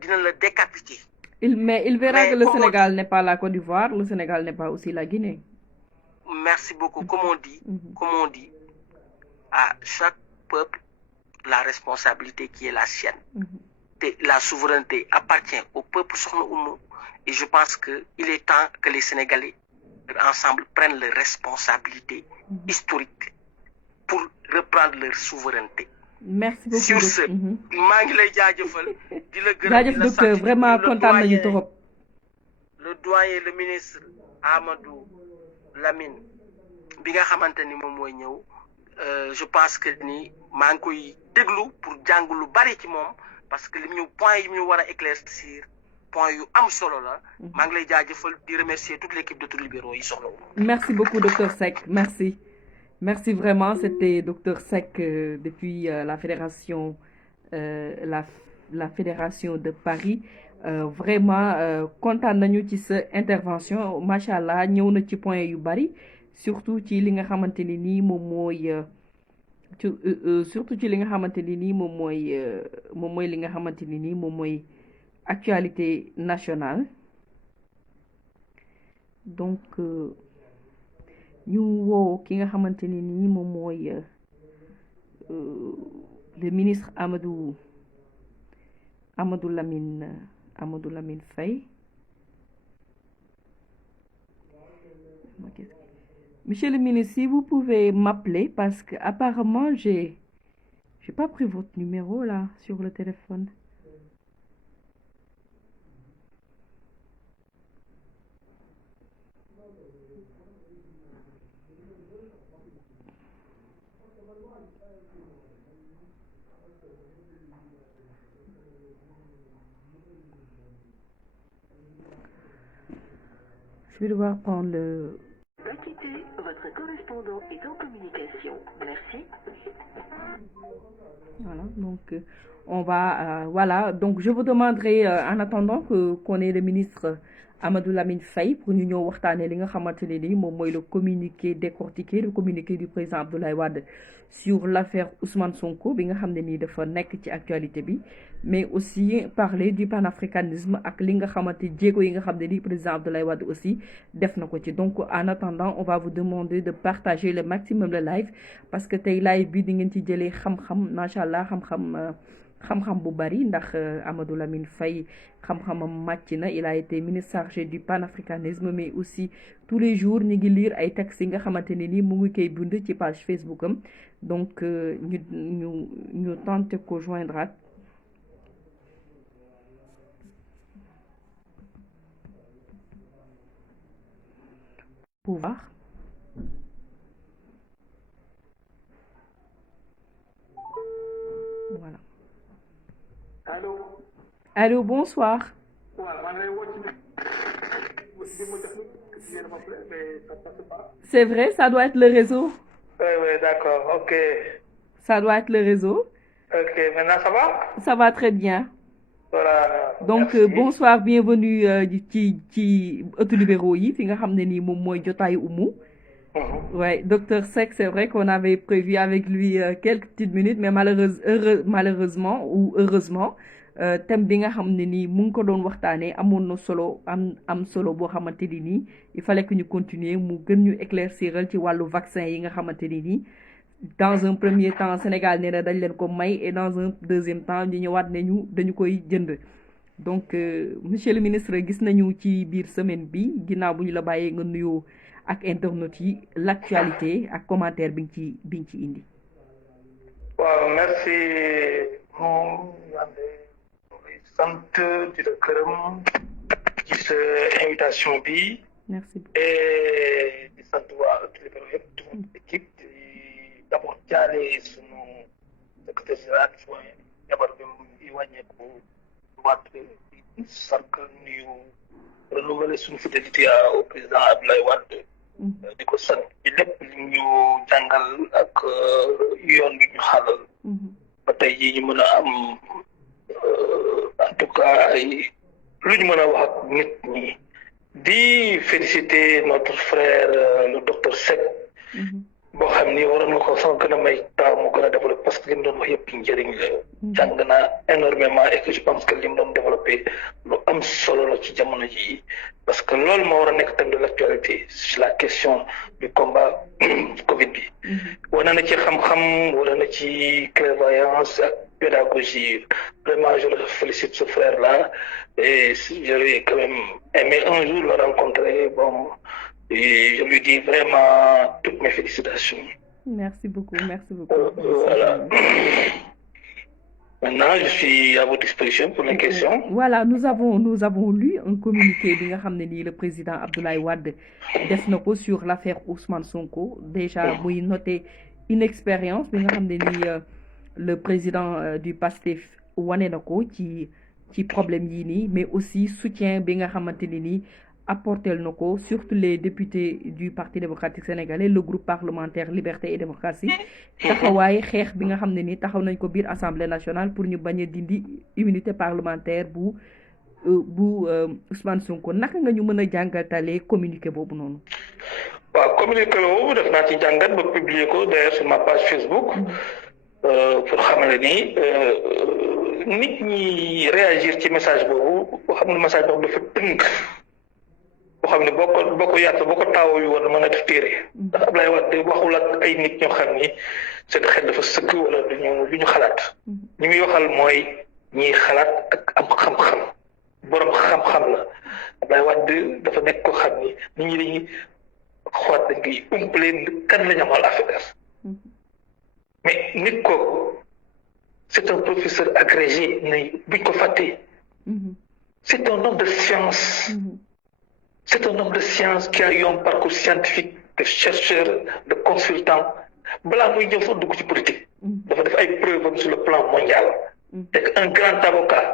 dina le décapiter. Mais il verra que le Sénégal n'est pas la Côte d'Ivoire, le Sénégal n'est pas aussi la Guinée. Merci beaucoup. Comme on dit, à chaque peuple la responsabilité qui est la sienne. La souveraineté appartient au peuple et je pense qu'il est temps que les Sénégalais ensemble prennent leurs responsabilités historiques pour reprendre leur souveraineté. Merci beaucoup. Sur ce, docteur, vraiment content de vous. Le doyen, le ministre Amadou Lamine, je pense que ni maa ngi koy déglu pour jàng lu bari ci moom parce que li ñu point yi ñu war a éclaircir point yu am solo la maa ngi lay jaajëfal di remercier toute l'équipe de Tous Libéraux yi soxla. Merci beaucoup docteur Seck, merci vraiment. C'était docteur Seck depuis la fédération la fédération de Paris. Vraiment content nañu ci sa intervention machallah ñëw na ci point yu bari. Surtout ci li nga xamanteni ni mom moy surtout ci li nga xamanteni ni mom moy li nga xamanteni ni mom moy actualité nationale. Donc ñu wo ki nga xamanteni ni mom moy le ministre Amadou Lamine Faye. Monsieur le ministre, si vous pouvez m'appeler parce que apparemment j'ai pas pris votre numéro là sur le téléphone. Je vais devoir prendre le... Quittez, votre correspondant est en communication. Merci. Voilà, donc on va... voilà, donc je vous demanderai en attendant qu'on ait le ministre Amadou Lamine Faye pour ñu ñëw waxtaanee li nga xamante ne ni moom mooy le communiqué décortiqué, le communiqué du président Abdoulaye Wade sur l'affaire Ousmane Sonko bi nga xam ne nii dafa nekk ci actualité bi, mais aussi parler du panafricanisme ak li nga xamante jéego yi nga xam ne ni président Abdoulaye Wade aussi def na ko ci. Donc en attendant on va vous demander de partager le maximum le live parce que tey live bi di ngeen ci jëlee xam-xam machallah xam-xam bu bari ndax Amadou Lamine Faye xam-xamam màcc na, il a été ministre chargé du panafricanisme mais aussi tous les jours ñu ngi lire ay textes yi nga xamante ne ni mu ngi koy bind ci page Facebook am. Donc ñu tente ko joindre pouvoir. Voilà. Allô, bonsoir. C'est vrai, ça doit être le réseau. Oui, d'accord, ok. Ça doit être le réseau. Ok, maintenant ça va? Ça va très bien. Voilà. Donc bonsoir, bienvenue ci ëttu libéraux yi fi nga xam ne nii moom mooy jotaayu Oumou. Ouais, docteur Seck, c'est vrai qu'on avait prévu avec lui quelques petites minutes, mais malheureusement ou heureusement, thème bi nga xam ne nii mu ngi ko doon waxtaanee amoon na solo am solo boo xamante ni nii il fallait que ñu continuer mu gën ñu éclairciral ci wàllu vaccin yi nga xamante ni nii dans un premier temps Sénégal nee na dañ leen ko may et dans un deuxième temps ñu ñëwaat ne ñu dañu koy jënd. Donc monsieur le ministre gis nañu ci biir semaine bi ginnaaw bu ñu la bàyyee nga nuyoo ak internautes yi l'actualité ak commentaire bi nga ci indi. waaw merci moom Yandé sant di la gërëm ci sa invitation bi. Merci. Et di sant waa ëttu libéraux yëpp di mon équipe di d'abord jaale sunu secrétaire général adjoint jabar bi mu wàññeeku waat sark nuyu renouveler suñu fidélité au président Abdoulaye Wade. di ko sant ci lépp li ñu jàngal ak yoon bi ñu xalal ba tey jii ñu mën a am en tout cas ay lu ñu mën a wax ak nit ñi di féliciter notre frère le docteur Seck boo xam ni waroon nga ko sax gën a may temps mu gën a développé parce que li mu doon wax yëpp njëriñ la jàng naa énormément et que je pense que li mu doon développé lu am solo la ci jamono ji parce que loolu moo war a nekk thème de l'actualité sur la question du combat Covid bi wane na ci xam-xam wane na ci clairvoyance ak pédagogie vraiment je le félicite ce frère là et j'aurais quand même aimé un jour le rencontrer bon et je lui dis vraiment toutes mes félicitations. Merci beaucoup. Voilà. Maintenant, je suis à votre disposition pour les questions. Voilà, nous avons lu un communiqué bi nga xam ne nii le président Abdoulaye Wade def na ko sur l'affaire Ousmane Sonko. Déjà muy noté une expérience bi nga xam ne nii le président du PASTEF wane na ko ci problème yii nii mais aussi soutien bi nga xamante ne nii apportel na ko surtout les députés du Parti démocratique sénégalais le groupe parlementaire Liberté et démocratie taxawaay xeex bi nga xam ne ni taxaw nañ ko biir Assemblée nationale pour ñu bañ a dindi immunité parlementaire bu Ousmane Sonko naka nga ñu mën a jàngatalee communiqué boobu noonu. waaw communiqué boobu def naa ci jàngat ba publier ko d'ailleurs sur ma page Facebook pour xamale ni nit ñi réagir ci message boobu boo xam ne message boobu dafa tënk. boo xam ne boo ko yaatu boo ko taawoo yu war mën a def téere ndax Abdoulaye Wade waxul ak ay nit ñoo xam ni seen xel dafa sëkk wala du ñu xalaat ñi muy waxal mooy ñiy xalaat ak am xam-xam borom xam-xam la Abdoulaye Wade dafa nekk ko xam ni nit ñi dañuy xoot dañ koy umpalee kan la ñu amal affaire mais nit ko c'est un professeur agrégé ne buñ ko fàttee c'est un homme de science. C'est un homme de science qui a eu un parcours scientifique de chercheur, de consultant. Balaa muy ñëw sax dugg ci politique. dafa def ay preuves sur le plan mondial. nekk un grand avocat.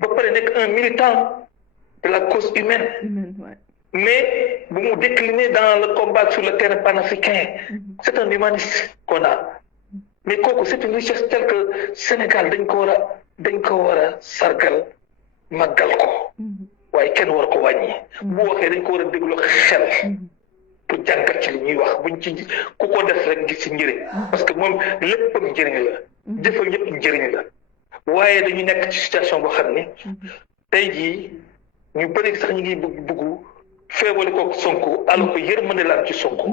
ba pare nekk un militant de la cause humaine. mais bu mu décliner dans le combat sur le terrain panafricain. C'est un humaniste qu'on a. mais kooku c'est une richesse telle que Sénégal dañ ko war a sargal màggal ko. waaye kenn war ko wàññi bu waxee dañ ko war a déglu xel pour jàngat ci li ñuy wax buñ ci ku ko def rek gis ci njëriñ parce que moom léppam njëriñ la jëfam ñëpp njëriñ la waaye dañu nekk ci situation boo xam ne tey jii ñu bëri sax ñu ngi bëgg féewale ko Sonko alors que yërmande la am ci Sonko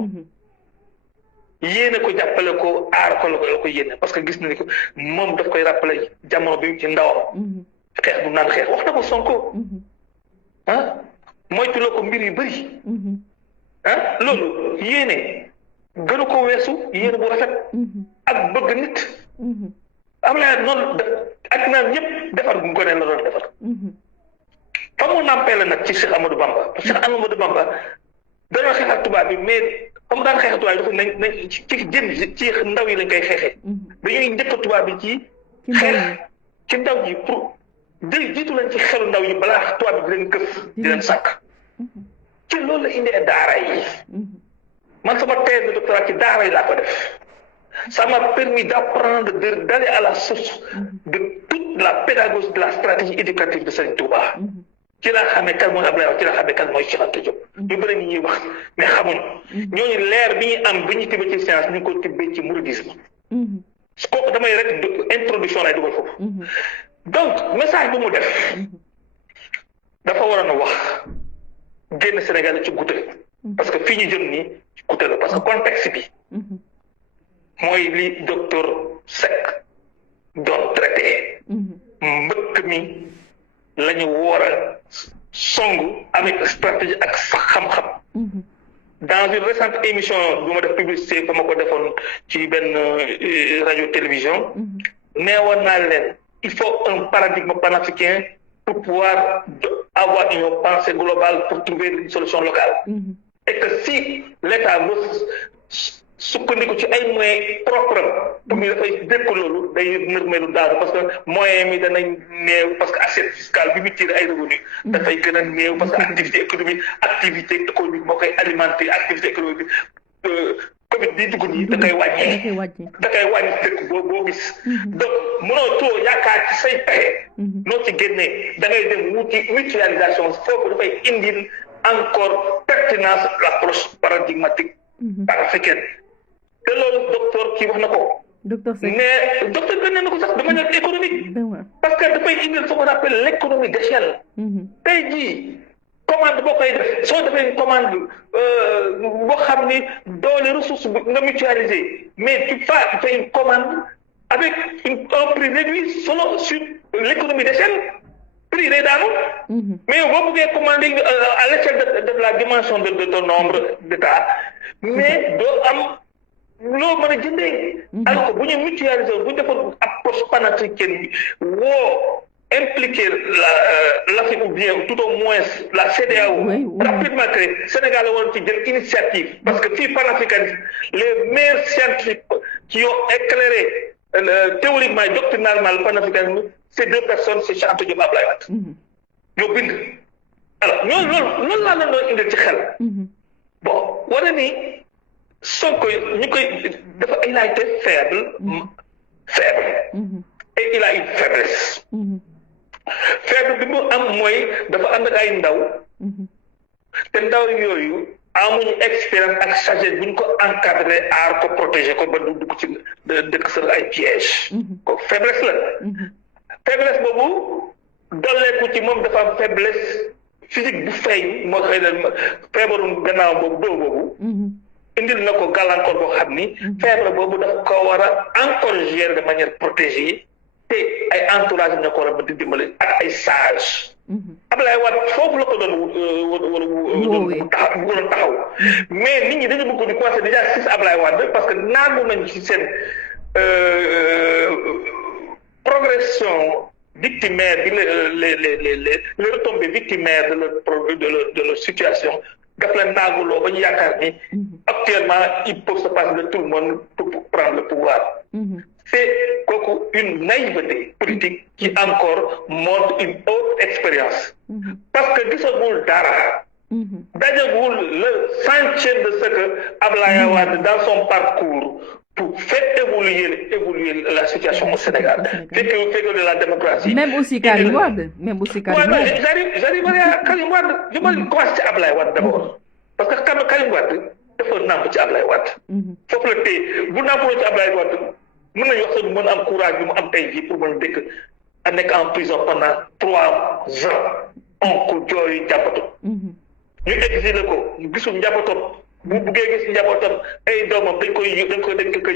yéene ko jàppale ko aar ko la ko yéene parce que gis na ni ko moom daf koy rappelé jamono bi ci ndawam xeex bu naan xeex wax na ko Sonko moytuloo ko mbir yu bëri loolu yéene gënu ko weesu yéene bu rafet ak bëgg nit am naa noonu ak naan ñëpp defar gu gone la doon defar fa mu nampee la nag ci Cheikh Amadou Bamba parce que Cheikh Amadou Bamba dañoo xeex ak tubaab bi mais comme daan xeex ak tubaab bi dafa nañ ci jën ci ndaw yi lañ koy xeexee dañuy njëkk tubaab bi ci xeex ci ndaw ji pour jiitu lañ ci xelu ndaw yi balaa tubaab bi di leen këf di leen sàkk ci loolu la indee daara yi man sama thèse de doctorat ci daara yi laa ko def ça m'a permis d'apprendre d'aller à la source de toute la pédagogie de la stratégie éducative de Serigne Touba. ci laa xamee kan mooy Ablaye Wade ci laa xamee kan mooy Cheikh Anta Diop. ñu bëri ñuy wax mais xamuñu. ñooñu leer bi ñu am bi ñu tibbee ci science ñu ngi ko tibbee ci mouridisme. kooku damay rek introduction lay dugal foofu. donc message bi mu def dafa waroon a wax génn Sénégal ci guute parce que fii ñu jëm nii ci guute la parce que contexte bi mooy li docteur Seck doon traité mbëkk mi la ñu war a song avec stratégie ak sax xam-xam. Dans une récente émission bu ma def publicité ba ma ko defoon ci benn radio télévision neewoon naa leen il faut un paradigme panafricain pour pouvoir avoir une pensée globale pour trouver une solution locale. Et que si l'État veut sukkandiku ci ay moyens propres pour ñu dafay dékk loolu day nërmeelu daanu parce que moyens mi danañ néew parce que assiette fiscale bi mu tiré ay revenus dafay gën a néew parce que activité économique moo koy alimenter activité économique Covid bi dugg nii da koy wàññi dëkk boo gis donc mënoo too yaakaar ci say pexe noo ci génnee da ngay dem wuti mutualisation foofu dafay indil encore pertinence l'approche paradigmatique panafricaine te loolu docteur kii wax na ko mais docteur gën na ko sax de manière économique parce que dafay indil ce qu'on appelle l'économie d'échelle tey jii commande boo koy def soo defee une commande boo xam ni doole ressource bi nga mutualiser mais tu fais une commande avec un prix réduit solo sur l'économie d'échelle prix day daanu mais boo bëggee commander à l'échelle de la dimension de ton nombre d'états mais doo am loo mën a jëndee alors que bu ñu mutualiser bu ñu defoon approche panafricaine bi woo impliquer l'Afrique ou bien tout au moins la CEDEAO rapidement que Sénégal la waroon ci jël initiative parce que fii panafricanisme les meilleurs scientifiques qui ont éclairé théoriquement et doctrinalement le panafricanisme ces deux personnes c'est Cheikh Anta Diop Ablaye Wade ñoo bind alors loolu laa leen doon indil ci xel bon wane ni Sonko ñu koy dafa il a été faible et il a une faiblesse faible bi mu am mooy dafa ànd ak ay ndaw te ndaw yooyu amuñu expérience ak sagesse bu ñu ko encadré aar ko protéger ko ba du dugg ci dëkk sa ay piège ko faiblesse la faiblesse boobu dolleeku ci moom dafa am faiblesse physique bu feeñ moo xëy na feebaru gannaaw boobu doo boobu indil na ko gàllankoor boo xam ni feebar boobu daf ko war a encore gérer de manière protégée te ay entourage ñoo ko war a di dimbali ak ay sage Ablaye Wade foofu la ko doon taxaw mais nit ñi dañu bëgg di commencer déjà si Ablaye Wade parce que naagu nañ ci seen progression victimaire bi les retombées victimaires de leur situation daf la naaguloo ba ñu yaakaar ni actuellement il peut se passer de tout le monde pour prendre le pouvoir c'est kooku une naïveté politique qui encore montre une haute expérience parce que gisagul dara dajagul le sentier de ce que Ablaye Wade dans son parcours pour faire évoluer la situation au Sénégal fait de la démocratie même aussi Karim Wade j'arriverai à Karim Wade je me commence ci Ablaye Wade d'abord parce que Karim Wade dafa nàmp ci Ablaye Wade foofu la tey bu nàmpuloo ci Ablaye Wade mën nañu wax sax mën am courage bi mu am tey jii pour mën a dëkk a nekk en prison pendant 3 ans oncle jooyu njàppato ñu exilé ko gisul njàppatoom bu buggee gis njabootam ay doomam dañ koy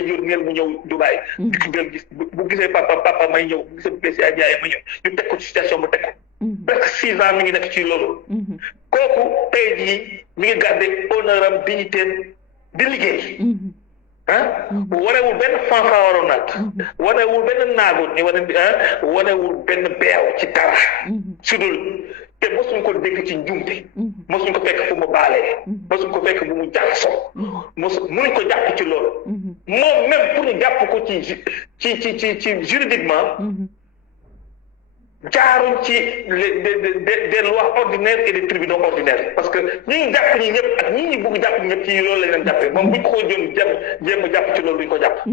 yónneel mu ñëw Dubaï dikk del gis bu gisee papa may ñëw bu gisee besi a jaay ma ñëw ñu teg ko ci situation mu teg ko presque 6 ans mi ngi nekk ci loolu kooku tey jii mi ngi garder honneur am dignité di liggéey wanewul benn fanfaaroon nag wanewul benn naagu ni wanewul benn beew ci dara su dul te mosuñ ko dégg ci njumte mosuñ ko fekk fu mu baalee mosuñ ko fekk bu mu jaxasoo munuñ ko jàpp ci loolu moom même pour ñu jàpp ko ci juridiquement jaaruñ ci des lois ordinaires et des tribunaux ordinaires parce que ñi jàpp ñi ñëpp ak ñi bugg jàpp ñëpp ci loolu lañ leen jàppee moom buñ ko jéem a jàpp ci loolu duñ ko jàpp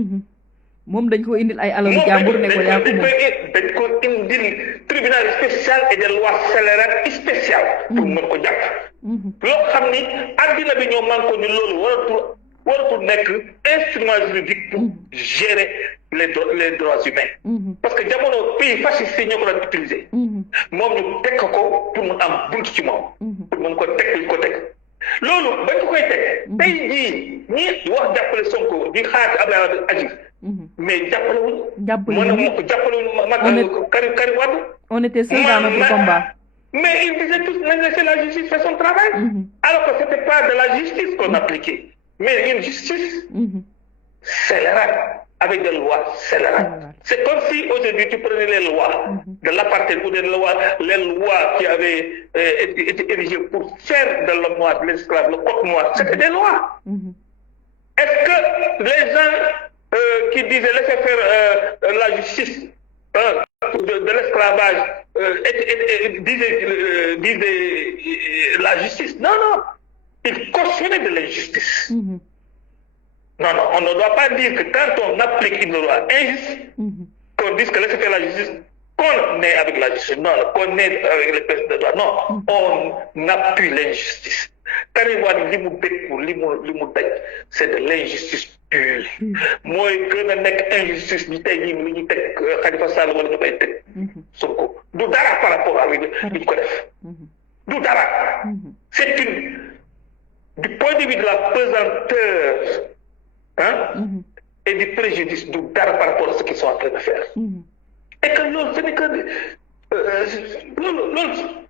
moom dañ ko indil ay alalu jàmbur ne ko yaa ko moom dañ ko indil tribunal spécial et des lois scélérates spéciales pour mën ko jàpp loo xam ni addina bi ñoo man ko ni loolu waratul nekk instrument juridique pour gérer les droits humains parce que jamono pays fasciste yi ñoo ko daan utiliser moom ñu teg ko pour mu am bunt ci moom pour mën ko teg li ko teg loolu bañ ko koy teg tey jii ñi wax jàppale Sonko di xaar Abdoulaye Wade agir mais jàppalewuñu Karim Wade on était seuls dans notre combat mais ils disaient tous nañ laisser la justice faire son travail alors que c'était pas de la justice qu'on appliquait mais une justice scélérate avec des lois scélérates. C'est comme si aujourd'hui tu prenais les lois de l'apartheid ou les lois qui avaient été érigées pour faire de l'homme noir, de l'esclave, le code noir, c'était des lois. Est-ce que les gens qui disaient laisser faire la justice de l'esclavage disaient la justice? Non, non. Ils cautionnaient de l'injustice. Non, on ne doit pas dire que quand on applique une loi injuste, qu'on dise que laisser faire la justice, qu'on est avec la justice. Non, qu'on est avec les personnes de droit. Non, on appuie l'injustice. Karim Wade li mu daj c'est de l'injustice pure. mooy gën a nekk injustice bi tey jii li ñu teg Khalifa Sall wala ñu koy teg Sonko du dara par rapport à li ñu ko def du dara. C'est du point de vue de la pesanteur et du préjudice du dara par rapport à ce qu'ils sont en train de faire. Et que loolu ce n'est que loolu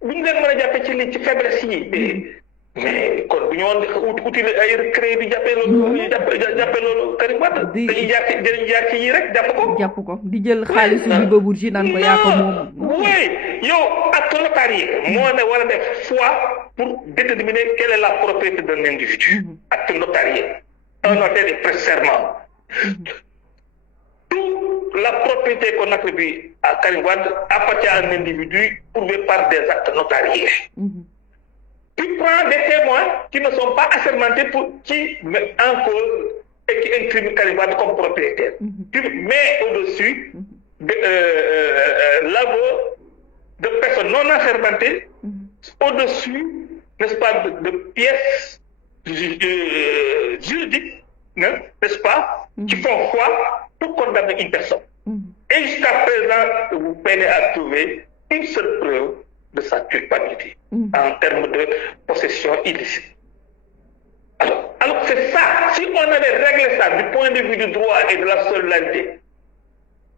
bu ñu leen mën a jàppee ci li ci faiblesse yi mais kon bu ñu woon utile ay recréé di jàppee loolu jàppee loolu Karim Wade dañuy jaar ci yii rek jàpp ko di jël xaalisu bi ba Bourgi naan ko yaa ko moom. oui yow acte notarié moo ne war a def foi pour déterminer quelle est la propriété d'un individu. Acte notarié un notaire est prête serment. Toute la propriété qu'on attribue à Karim Wade appartient à un individu prouvé par des actes notariés. Tu prends des témoins qui ne sont pas assermentés qui mettent en cause et qui incriminent Karim Wade comme propriétaire. Tu mets au-dessus l'aveu de personnes non assermentées, au-dessus, n'est-ce pas, de pièces juridiques, n'est-ce pas, qui font foi pour condamner une personne. Et jusqu'à présent, vous peinez à trouver une seule preuve de sa culpabilité en termes de possession illicite. Alors c'est ça. Si on avait réglé ça du point de vue du droit et de la solidarité,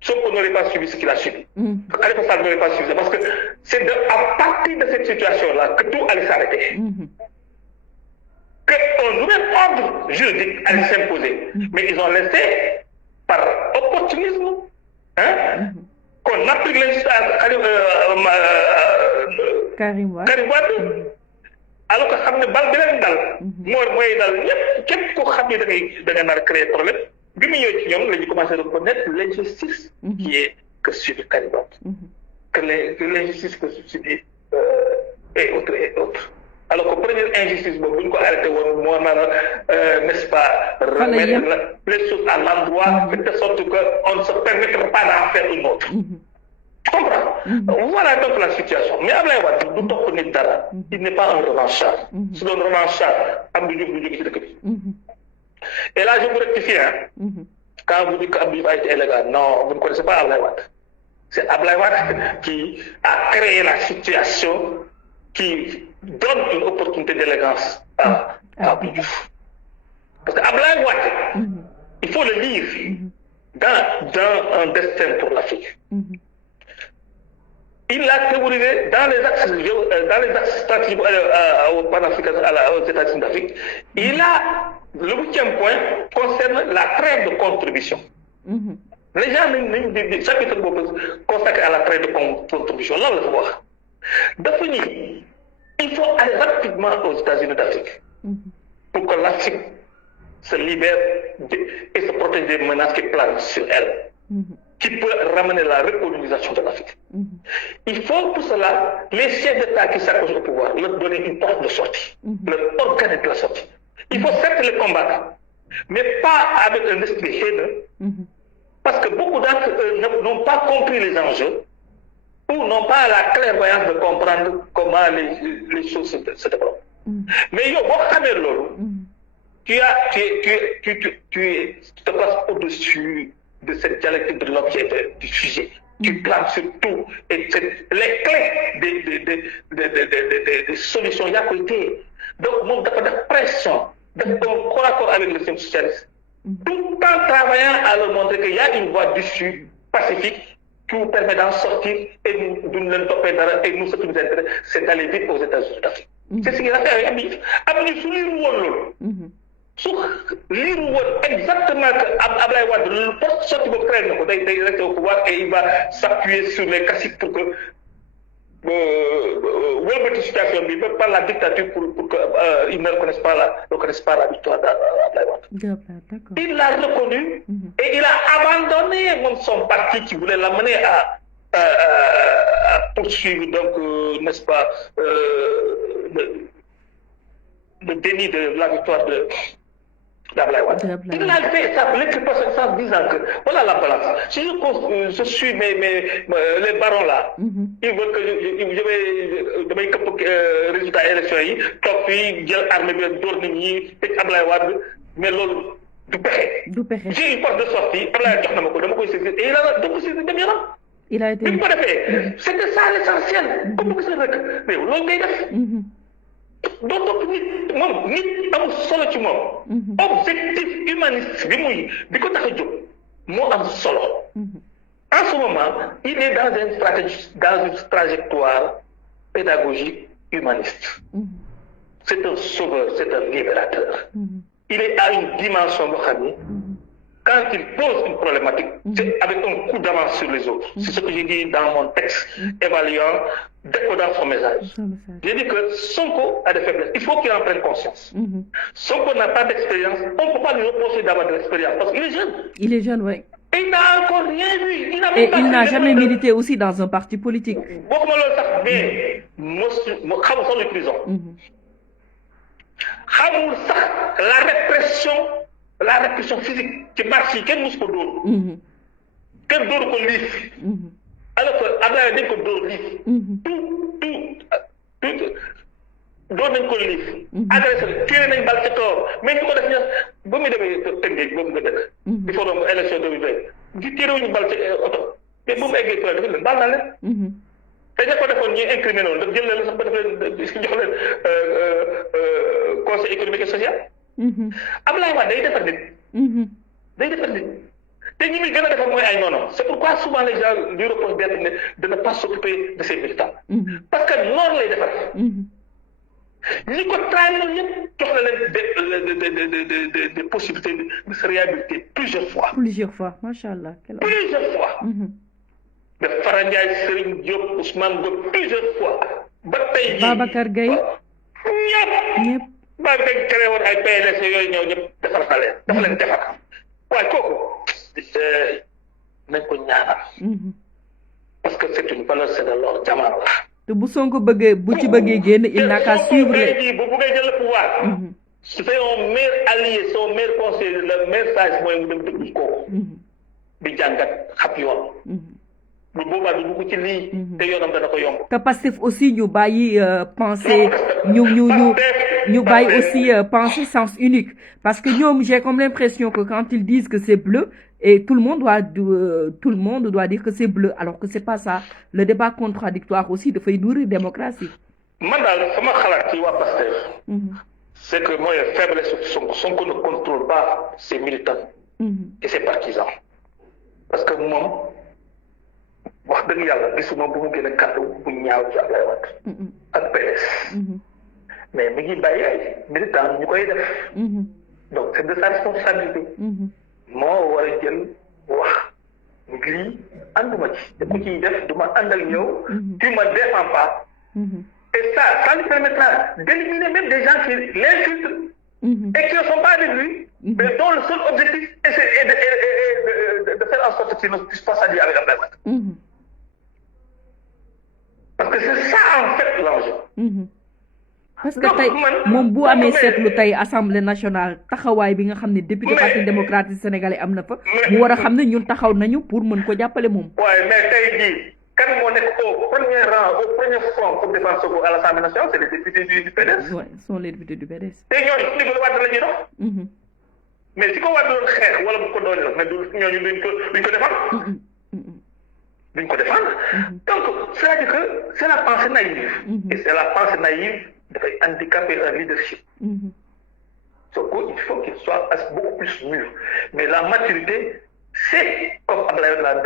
Sonko n'aurait pas subi ce qu'il a subi. Khalifa Sall n'aurait pas subi ça parce que c'est à partir de cette situation-là que tout allait s'arrêter. Qu'un nouvel ordre juridique allait s'imposer. Mais ils ont laissé, par opportunisme, qu'on applique l'injustice à Karim Wade. Alors que xam ne bal bi leen dal mooy dal ñëpp képp ko xam ne da nga nar a créer problème bi mu ñëw ci ñoom la ñu commencé reconnaître l'injustice qui est que subit Karim Wade que l'injustice que subit et autres alors que première injustice boobu bu ñu ko arrêté woon moo naan n'est-ce pas remettre les choses à l'endroit de telle sorte que on ne se permettra pas d'en faire une autre. Tu comprends? Voilà donc la situation. Mais Abdoulaye Wade du topp nit dara. Il n'est pas un revanchard. C'est un revanchard. Abdou Diouf du jóge ci dëkk bi. Et là je vous rectifie quand vous dites que Abdou Diouf a été élégant, non, vous ne connaissez pas Abdoulaye Wade. C'est Abdoulaye Wade qui a créé la situation qui donne une opportunité d'élégance à Abdou Diouf. Parce que Abdoulaye Wade, il faut le lire dans un destin pour l'Afrique. Il a théorisé dans les axes stratégiques au panafricanisme, aux États-Unis d'Afrique. Il a le 8e point concerne la trêve de contribution. Les gens du chapitre consacré à la trêve de contribution. Là, on le voit. Il faut aller rapidement aux États-Unis d'Afrique pour que l'Afrique se libère et se protège des menaces qui planent sur elle, qui peut ramener la recolonisation de l'Afrique. Il faut pour cela, les chefs d'État qui s'accrochent au pouvoir, leur donner une porte de sortie, leur organiser de la sortie. Il faut certes les combattre, mais pas avec un esprit haineux, Parce que beaucoup d'entre eux n'ont pas compris les enjeux ou n'ont pas la clairvoyance de comprendre comment les choses se développent. Mais yo, tu te places au-dessus de cette dialectique de l'objet du sujet. Tu planes sur tout. Et les clés des solutions, il y a côté. Donc, il y a de pression, de corps avec le système socialiste. Tout en travaillant à leur montrer qu'il y a une voie d'issue pacifique qui vous permet d'en sortir et nous, ce qui nous intéresse, c'est d'aller vite aux États-Unis d'Afrique. C'est ce qu'il a fait avec Abidjan. Abidjan, sous l'île sous l'île exactement que Ablaye Wade, le poste sorti de créer, il reste au pouvoir et il va s'appuyer sur les caciques pour que situation par la dictature pour qu'ils ne reconnaissent pas la victoire d'Ablaye Wade. Il l'a reconnu et il a abandonné son parti qui voulait l'amener à poursuivre, donc, n'est-ce pas, le déni de la victoire d'Ablaye Wade. Il a fait ça, l'écriture en disant que voilà la balance. Si je suis les barons là, ils veulent que je vais résultat élection yi, toog fii jël armée bi door nit ñi tëj Ablaye Wade, mais loolu du pexe. J'ai une porte de sortie, Ablaye jox na ma ko dama koy saisir et il a donc saisir dem yoonam. Il a été. C'était ça l'essentiel. Comme vous savez, mais loolu ngay def. Donc nit amul solo ci moom. Objectif humaniste bi ko tax a jóg moo am solo. En ce moment, il est dans une trajectoire pédagogique humaniste. C'est un sauveur, c'est un libérateur. Il est à une dimension boo xam ni quand il pose une problématique, c'est avec un coup d'avance sur les autres. C'est ce que j'ai dit dans mon texte évaluant, décodant son message. J'ai dit que Sonko a des faiblesses. Il faut qu'il en prenne conscience. Sonko n'a pas d'expérience. On ne peut pas lui reprocher d'avoir de l'expérience parce qu'il est jeune. Il est jeune, oui. Et il n'a encore rien vu. Et il n'a jamais milité aussi dans un parti politique. Mais xamul sax les prisons. Xamul sax la répression physique ci marche yi kenn musu ko dóor. Kenn dóoru ko liif. Alors que Abdoulaye dañ ko dóor liif. tout dóor nañ ko liif. agressé tiré nañ bal ci kawam mais ñu ko def ñaar ba muy demee Tëngéej boobu nga dëkk. il faut donc élection 2020 di tiré wuñu bal ci oto mais bu mu eggee fële dafa leen baal naa leen. te ña ko defoon ñuy incriminé woon daf jël leen sax ba def leen jox leen conseil économique et social. Abdoulaye Wade day defar nit. Day defar nit te ñi muy gën a defar mooy ay noonu. C'est pourquoi souvent les gens lui reprochent de ne pas s'occuper de ses militants. Parce que noonu lay defar. ñi ko trahir ñëpp jox na leen des possibilités de se réhabiliter plusieurs fois. Plusieurs fois, machallah. Plusieurs fois. De Fara Ndiaye, Serigne Diop, Ousmane Diop, plusieurs fois. Ba tey jii Babacar Gueye. ñëpp. Babacar Gueye créé woon ay PLS yooyu ñëw ñëpp defar na leen. dafa leen defar. waaye kooku nañ ko ñaanal. parce que c'est une valeur, c'est de l'or jamono la. te bu Sonko bëggee bu ci bëggee génn il n'a qu'à suivre. bu buggee jël le pouvoir. c'est son meilleur allié, son meilleur conseiller, le meilleur sage mooy mu dem déglu kooku. di jàngat xam yoon. bu boobaa du dugg ci lii. te yoonam dana ko yomb. te Pastef aussi ñu bàyyi penser ñu bàyyi aussi penser sens unique parce que ñoom j'ai comme l'impression que quand ils disent que c'est bleu et tout le monde doit dire que c'est bleu alors que c'est pas ça. Le débat contradictoire aussi dafay nourrir démocratie. man daal sama xalaat ci waa Pastef. c'est que mooy faiblesse Sonko ne contrôle pas ses militants. et ses partisans. parce que moom wax dëgg yàlla gisuma bu mu gën a kàddu bu ñaaw ci Ablaye Wade. ak PDS. mais mi ngi bàyyi ay militants ñu koy def. donc c'est de sa responsabilité. moo war a jël wax lii ànduma ci te ku ciy def du ma àndal ñëw. tu me défends pas. et ça lui permettra d'éliminer même des gens qui l'insultent. et qui ne sont pas avec lui. mais dont le seul objectif est de faire en sorte qu'ils ne puissent pas s'allier avec Ablaye Wade. Parce que c'est ça en fait l'enjeu. parce que tey moom bu amee seetlu tey assemblée nationale taxawaay bi nga xam ne député parti démocratique sénégalais am na fa mu war a xam ne ñun taxaw nañu pour mën ko jàppale moom. waaye mais tey jii kan moo nekk au premier rang au premier front pour défendre Sonko à l'Assemblée nationale c'est les députés du PDS. ouais sont les députés du PDS. te ñooñu su ñu Wade la ñuy dox. mais si ko Wade doon xeex wala bu ko doon def mais du ñooñu duñ ko défendre. duñ ko défendre. donc c'est-à-dire que c'est la pensée naïve. et c'est la pensée naïve dafay handicaper un leadership. Sonko il faut qu'il soit beaucoup plus mûr mais la maturité c'est comme Abdoulaye Wade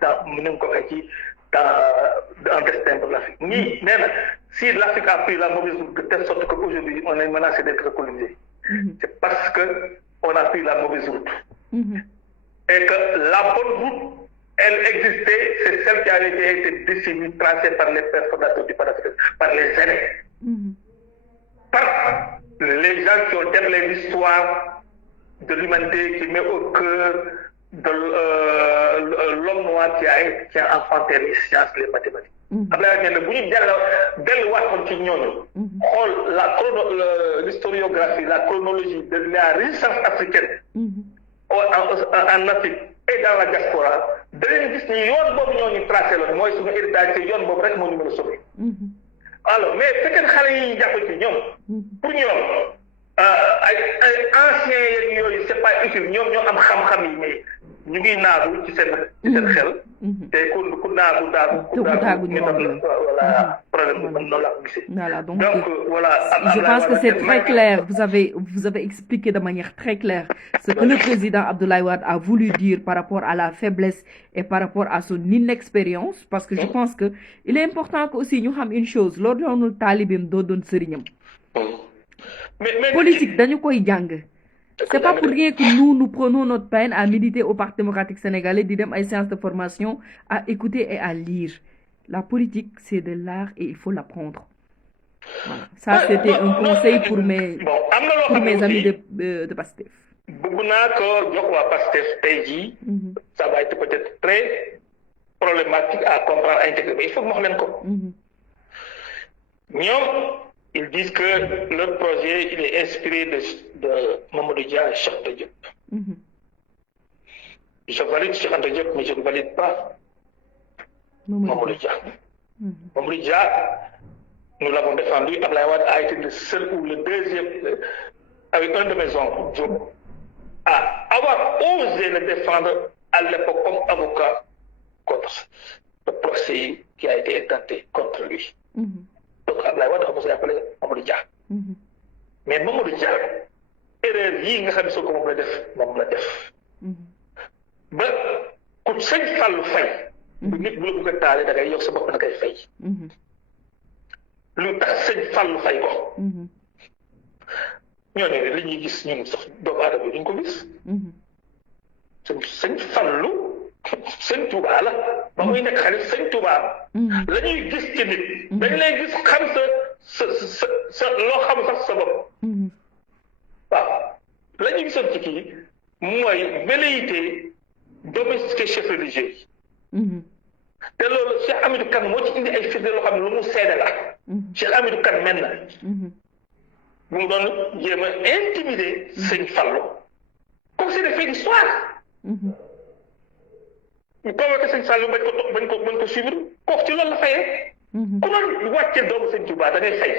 dans mu ne ko waxee ci dans un destin pour l'Afrique ñii nee na si l'Afrique a pris la mauvaise route de telle sorte que aujourd'hui on est menacé d'être colonisé c'est parce que on a pris la mauvaise route et que la bonne route elle existait c'est celle qui avait été définie tracée par les pères fondateurs du panafricanisme par les aînés par les gens qui ont déroulé l'histoire de l'humanité qui met au cœur de l'homme noir qui a enfanté les sciences les mathématiques. Abdoulaye Wade ne bu ñu delluwaatoon ci ñooñu xool l'historiographie la chronologie de la résistance africaine en Afrique et dans la diaspora danañ gis ni yoon boobu ñooñu tracé loon mooy suñu héritage te yoon boobu rek moo ñu mën a sauver. alors mais fekkee xale yi jàpp ci ñoom pour ñoom ay anciens yeeg yooyu c'est pas utile ñoom ñoo am xam-xam yi mais ñu ngi naagu ci seen xel te ku naagu voilà problème bi noonu laa ko gisee. Voilà donc voilà je pense que c'est très clair vous avez expliqué de manière très claire ce que le président Abdoulaye Wade a voulu dire par rapport à la faiblesse et par rapport à son inexpérience parce que je pense que il est important que aussi ñu xam une chose loolu doonul taalibeem doo doon sëriñam mais politique dañu koy jàng. C'est pas pour rien que nous prenons notre peine à militer au Parti démocratique sénégalais, di dem ay séances de formation, à écouter et à lire. La politique, c'est de l'art et il faut l'apprendre. Voilà. Ça, c'était un conseil pour mes amis de Pastef. bëgg naa ko jox waa Pastef tey jii. Ça va être peut-être très problématique à comprendre à intégrer mais il faut que ma wax leen ko. ñoom ils disent que leur projet il est inspiré de Mamadou Dia et Cheikh Anta Diop. Je valide Cheikh Anta Diop mais je ne valide pas Mamadou Dia. Mamadou Dia, nous l'avons défendu. Abdoulaye Wade a été le seul ou le deuxième avec un de mes oncles, Diop, à avoir osé le défendre à l'époque comme avocat contre le procès qui a été intenté contre lui. Donc Abdoulaye Wade a appelé Mamadou Dia. Mais Mamadou Dia erreur yii nga xam ne soo ko moom la def ba ku sëñ Fallou Faye bu nit bu la bëgg a taale da ngay yokk sa bopp da ngay fay lu tax sëñ Fallou Faye ko ñooñu li ñuy gis ñun sax doomu aadama yi duñ ko gis sëñ Fallou sëñ Touba la ba muy nekk xale sëñ Touba la ñuy gis ci nit dañ lay gis xam sa loo xam sax sa bopp waaw la ñuy gisoon ci kii mooy velléité domestiquer chef religieux yi te loolu Cheikh Hamidou Kane moo ci indi ay firnde loo xam ne lu mu seede la Cheikh Hamidou Kane mel na bu mu doon jéem a intimider sëñ Fallou comme c'est des faits d'histoire ñu convoqué sëñ Fallou bañ ko suivre kooku ci loolu la fayee ku doon wàcce doomu sëñ Touba da ngay fay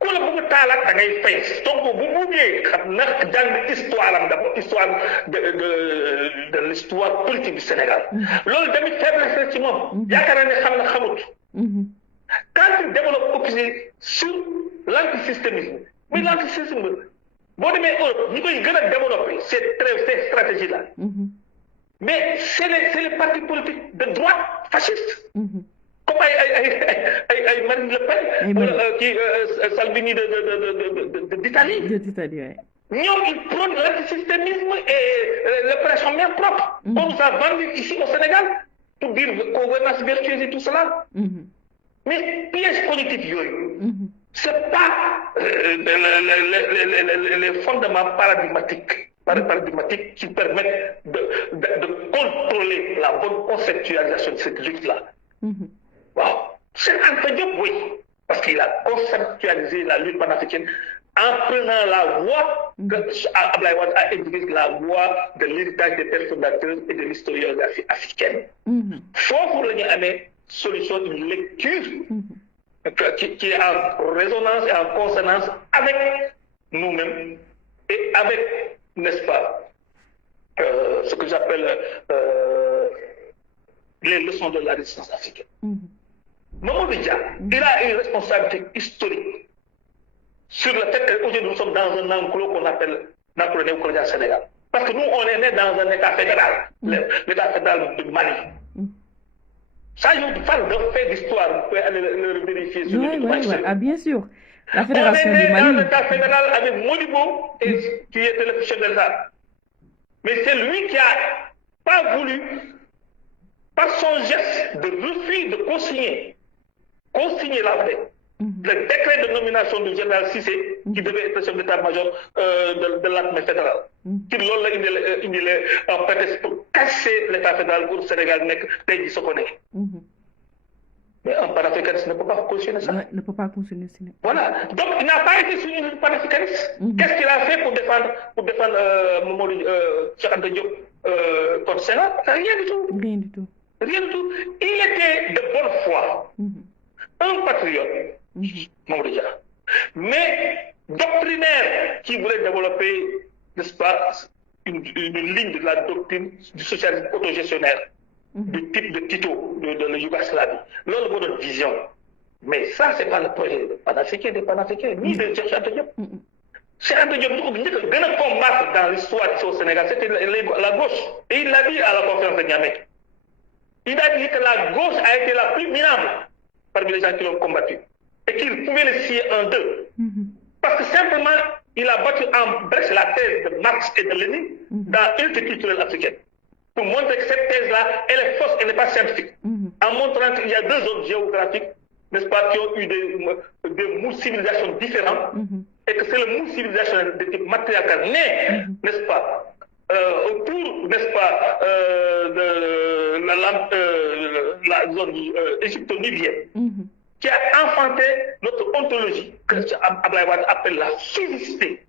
ku la bëgg taalaat da ngay fay donc bu buggee xam na jàng histoire am d'abord histoire de l'histoire politique du Sénégal loolu tamit faiblesse la ci moom yaakaar naa ne xam na xamut quand il développe aussi sur l'antisystémisme mais l'antisystémisme boo demee Europe ñi koy gën a développer ces stratégies là mais c'est les partis politiques de droite fascistes comme ay Marine Le Pen wala kii Salvini d'Italie. ñoom ils prônent l'antisystémisme et l'opération main propre. On nous a vendu ici au Sénégal pour dire gouvernance vertueuse et tout cela. Mais piège politique yooyu. C'est pas les fondements paradigmatiques qui permettent de contrôler la bonne conceptualisation de cette lutte-là. Waaw Cheikh Anta Diop oui parce qu'il a conceptualisé la lutte panafricaine en prenant la voie que Abdoulaye Wade a indiqué, la voie de l'héritage des pères fondateurs et de l'historiographie africaine. Foofu la ñu amee solution, une lecture qui est en résonance et en consonance avec nous-mêmes et avec, n'est-ce pas, ce que j'appelle les leçons de la résistance africaine. Mamadou Dia, il a une responsabilité historique sur le fait qu'aujourd'hui nous sommes dans un enclos qu'on appelle l'enclos néocolonial Sénégal. Parce que nous, on est né dans un État fédéral, l'État fédéral du Mali. Ça, je parle d'un fait d'histoire, vous pouvez aller le vérifier sur le document. Ah, bien sûr. La fédération du Mali. On est né dans l'État fédéral avec Modibo, qui était le chef de l'État. Mais c'est lui qui n'a pas voulu, par son geste de refus de consigner la paix. Le décret de nomination du général Cissé, qui devait être chef d'état-major de l'armée fédérale, qui l'a indi en prétexte pour casser l'état fédéral pour le Sénégal nekk tey jii ko nekk. Mais un panafricaniste ne peut pas cautionner ça. Ouais, ne peut pas cautionner ça. Voilà. Donc il n'a pas été soumis au panafricaniste. Qu'est-ce qu'il a fait pour défendre Mamadou Cheikh Anta Diop contre Sénat? Rien du tout. Rien du tout. Rien du tout. Il était de bonne foi. Un patriote, Mamadou Dia, mais doctrinaire qui voulait développer, n'est-ce pas, une ligne de la doctrine du socialisme autogestionnaire, du type de Tito, de la Yougoslavie. Là, le mot de vision. Mais ça, ce n'est pas le projet panafricain des panafricains, ni de Cheikh Anta Diop. Cheikh Anta Diop, nous devons combattre dans l'histoire ici au Sénégal, c'était la gauche. Et il l'a dit à la conférence de Niamey. Il a dit que la gauche a été la plus minable parmi les gens qui l'ont combattu. Et qu'il pouvait le scier en deux. Parce que simplement, il a battu en brèche la thèse de Marx et de Lénine dans l'unité culturelle africaine. Pour montrer que cette thèse-là, elle est fausse, elle n'est pas scientifique. En montrant qu'il y a deux zones géographiques, n'est-ce pas, qui ont eu des moules civilisations différentes, et que c'est le moule civilisationnel de type matriarcal né, n'est-ce pas, autour, n'est-ce pas, de la zone égypto-libyenne, qui a enfanté notre ontologie, que Abdoulaye Wade appelle la physicité,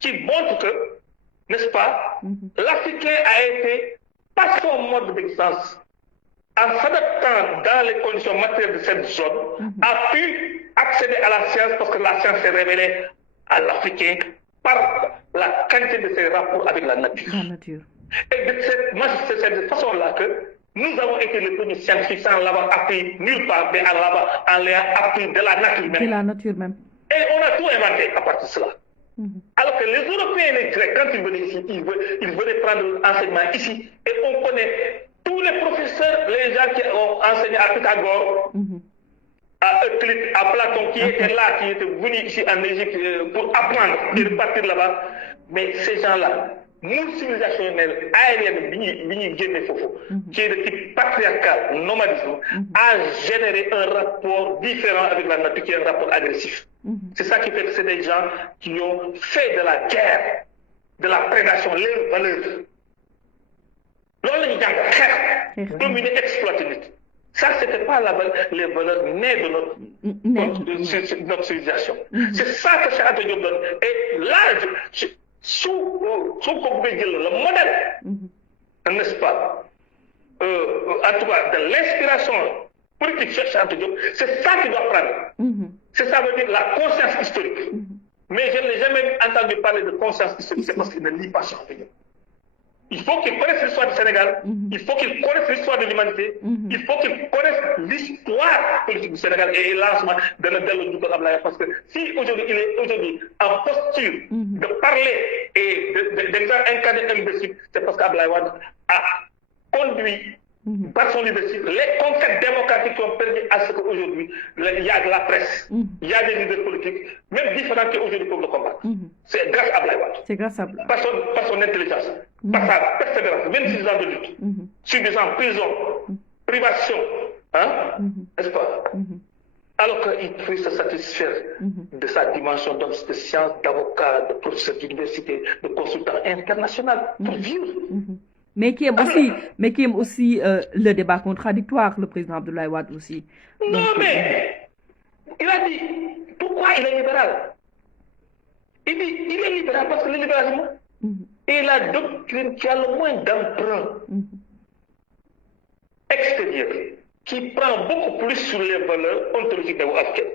qui montre que, n'est-ce pas, l'Africain a été, par son mode d'existence, en s'adaptant dans les conditions matérielles de cette zone, a pu accéder à la science parce que la science s'est révélée à l'Africain par la qualité de ses rapports avec la nature. Et de cette façon-là que nous avons été les premiers scientifiques sans l'avoir appris nulle part, mais en l'ayant appris de la nature même. De la nature même. Et on a tout inventé à partir de cela. Alors que les Européens et les Grecs, quand ils venaient ici, ils venaient prendre l'enseignement ici. Et on connaît tous les professeurs, les gens qui ont enseigné à Pythagore, à Euclide, à Platon, qui étaient là, qui étaient venus ici en Égypte pour apprendre et repartir là-bas. Mais ces gens-là, nous, civilisationnelle aérienne, qui est de type patriarcal, nomadisme, a généré un rapport différent avec la nature, qui est un rapport agressif. C'est ça qui fait que c'est des gens qui ont fait de la guerre, de la prédation, leurs valeurs. Lorsque nous avons dominer, exploiter. Ça, ce n'était pas les valeurs nées de notre civilisation. C'est ça que Cheikh Anta Diop donne. Et là, sous le modèle, n'est-ce pas, en tout cas, de l'inspiration politique Cheikh Anta Diop, c'est ça qu'il doit prendre. C'est ça veut dire la conscience historique. Mais je n'ai jamais entendu parler de conscience historique, c'est parce qu'il ne lit pas Cheikh Anta Diop. Il faut qu'il connaisse l'histoire du Sénégal, il faut qu'il connaisse l'histoire de l'humanité, il faut qu'il connaisse l'histoire politique du Sénégal et le lancement de la du Ablaye. Parce que si aujourd'hui il est aujourd'hui en posture de parler et d'incarner un leadership, c'est parce qu'Ablaye Wade a conduit par son leadership les conquêtes démocratiques qui ont permis à ce qu'aujourd'hui il y a de la presse, il y a des leaders politiques, même différents qui aujourd'hui peuvent le combattre. C'est grâce à Ablaye Wade. C'est grâce à Ablaye. Par son intelligence, par sa persévérance, 26 ans de lutte, subissant prison, privation, n'est-ce pas? Alors qu'il peut se satisfaire de sa dimension d'homme de science, d'avocat, de professeur d'université, de consultant international pour vivre. Mais qui aime aussi le débat contradictoire, le président Abdoulaye Wade aussi. Non, mais il a dit pourquoi il est libéral. Il dit il est libéral parce que le libéralisme est la doctrine qui a le moins d'emprunt extérieur, qui prend beaucoup plus sur les valeurs ontologiques néo-africaines.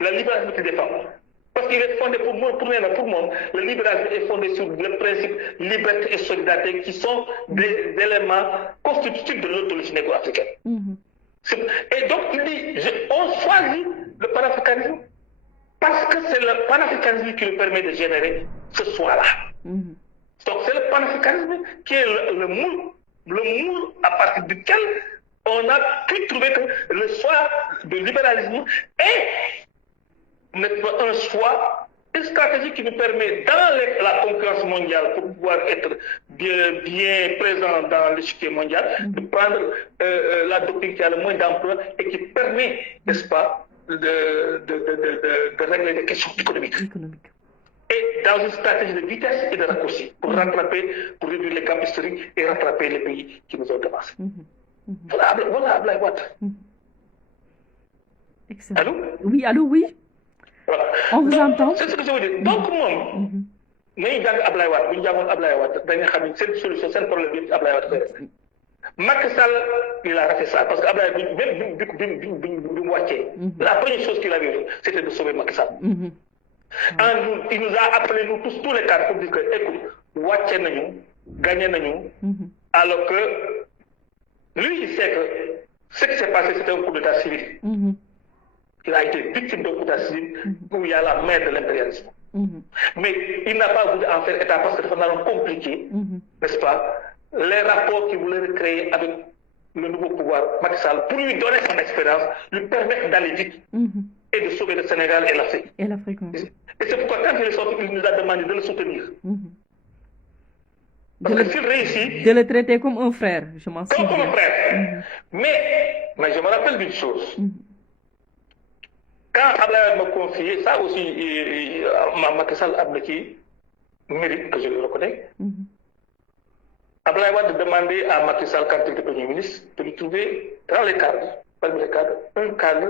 Le libéralisme qui défend. Parce qu'il est fondé, pour moi, le libéralisme est fondé sur le principe liberté et solidarité qui sont des éléments constitutifs de l'ontologie néo-africaine. Et donc, il dit, on choisit le panafricanisme parce que c'est le panafricanisme qui nous permet de générer ce soi-là. Donc, c'est le panafricanisme qui est le moule à partir duquel on a pu trouver que le choix de libéralisme est n'est pas un choix, une stratégie qui nous permet, dans la concurrence mondiale, pour pouvoir être bien présent dans l'échiquier mondial, de prendre la doctrine qui a le moins d'emploi et qui permet, n'est-ce pas, de régler des questions économiques. Et dans une stratégie de vitesse et de raccourci, pour réduire les gaps historiques et rattraper les pays qui nous ont devancés. Voilà Ablaye Wade. Excellent. Allô? Oui, allô, oui. Voilà. On vous entend. C'est ce que je veux dire. Donc, moom nañu jàng Ablaye Wade bu ñu jàngoon Ablaye Wade dañuy xam ne seen solution seen problème yëpp Ablaye Wade koy def. Macky Sall il a raté ça parce que Ablaye même bi mu wàccee. La première chose qu'il a vu c'était de sauver Macky Sall. Il nous a appelé nous tous les cadres pour dire que écoute wàcce nañu gagné nañu. Alors que lui il sait que ce qui s'est passé c'était un coup d'état civil. Il a été victime d'un coup d'état civil où il y a la main de l'impérialisme. Mais il n'a pas voulu en faire état parce que dafa naroon compliqué, n'est-ce pas, les rapports qu'il voulait recréer avec le nouveau pouvoir Macky Sall pour lui donner son expérience, lui permettre d'aller vite et de sauver le Sénégal et l'Afrique. Et l'Afrique. Et c'est pourquoi quand il est sorti, il nous a demandé de le soutenir. Parce que s'il réussit... De le traiter comme un frère, je m'en souviens. Comme un frère. Mais je me rappelle d'une chose. Quand Ablaye m'a confié, ça aussi, Macky Sall a mérite que je le reconnais. Ablaye Wade demandait à Macky Sall, quand il était Premier ministre, de lui trouver dans les cadres, parmi les cadres, un cadre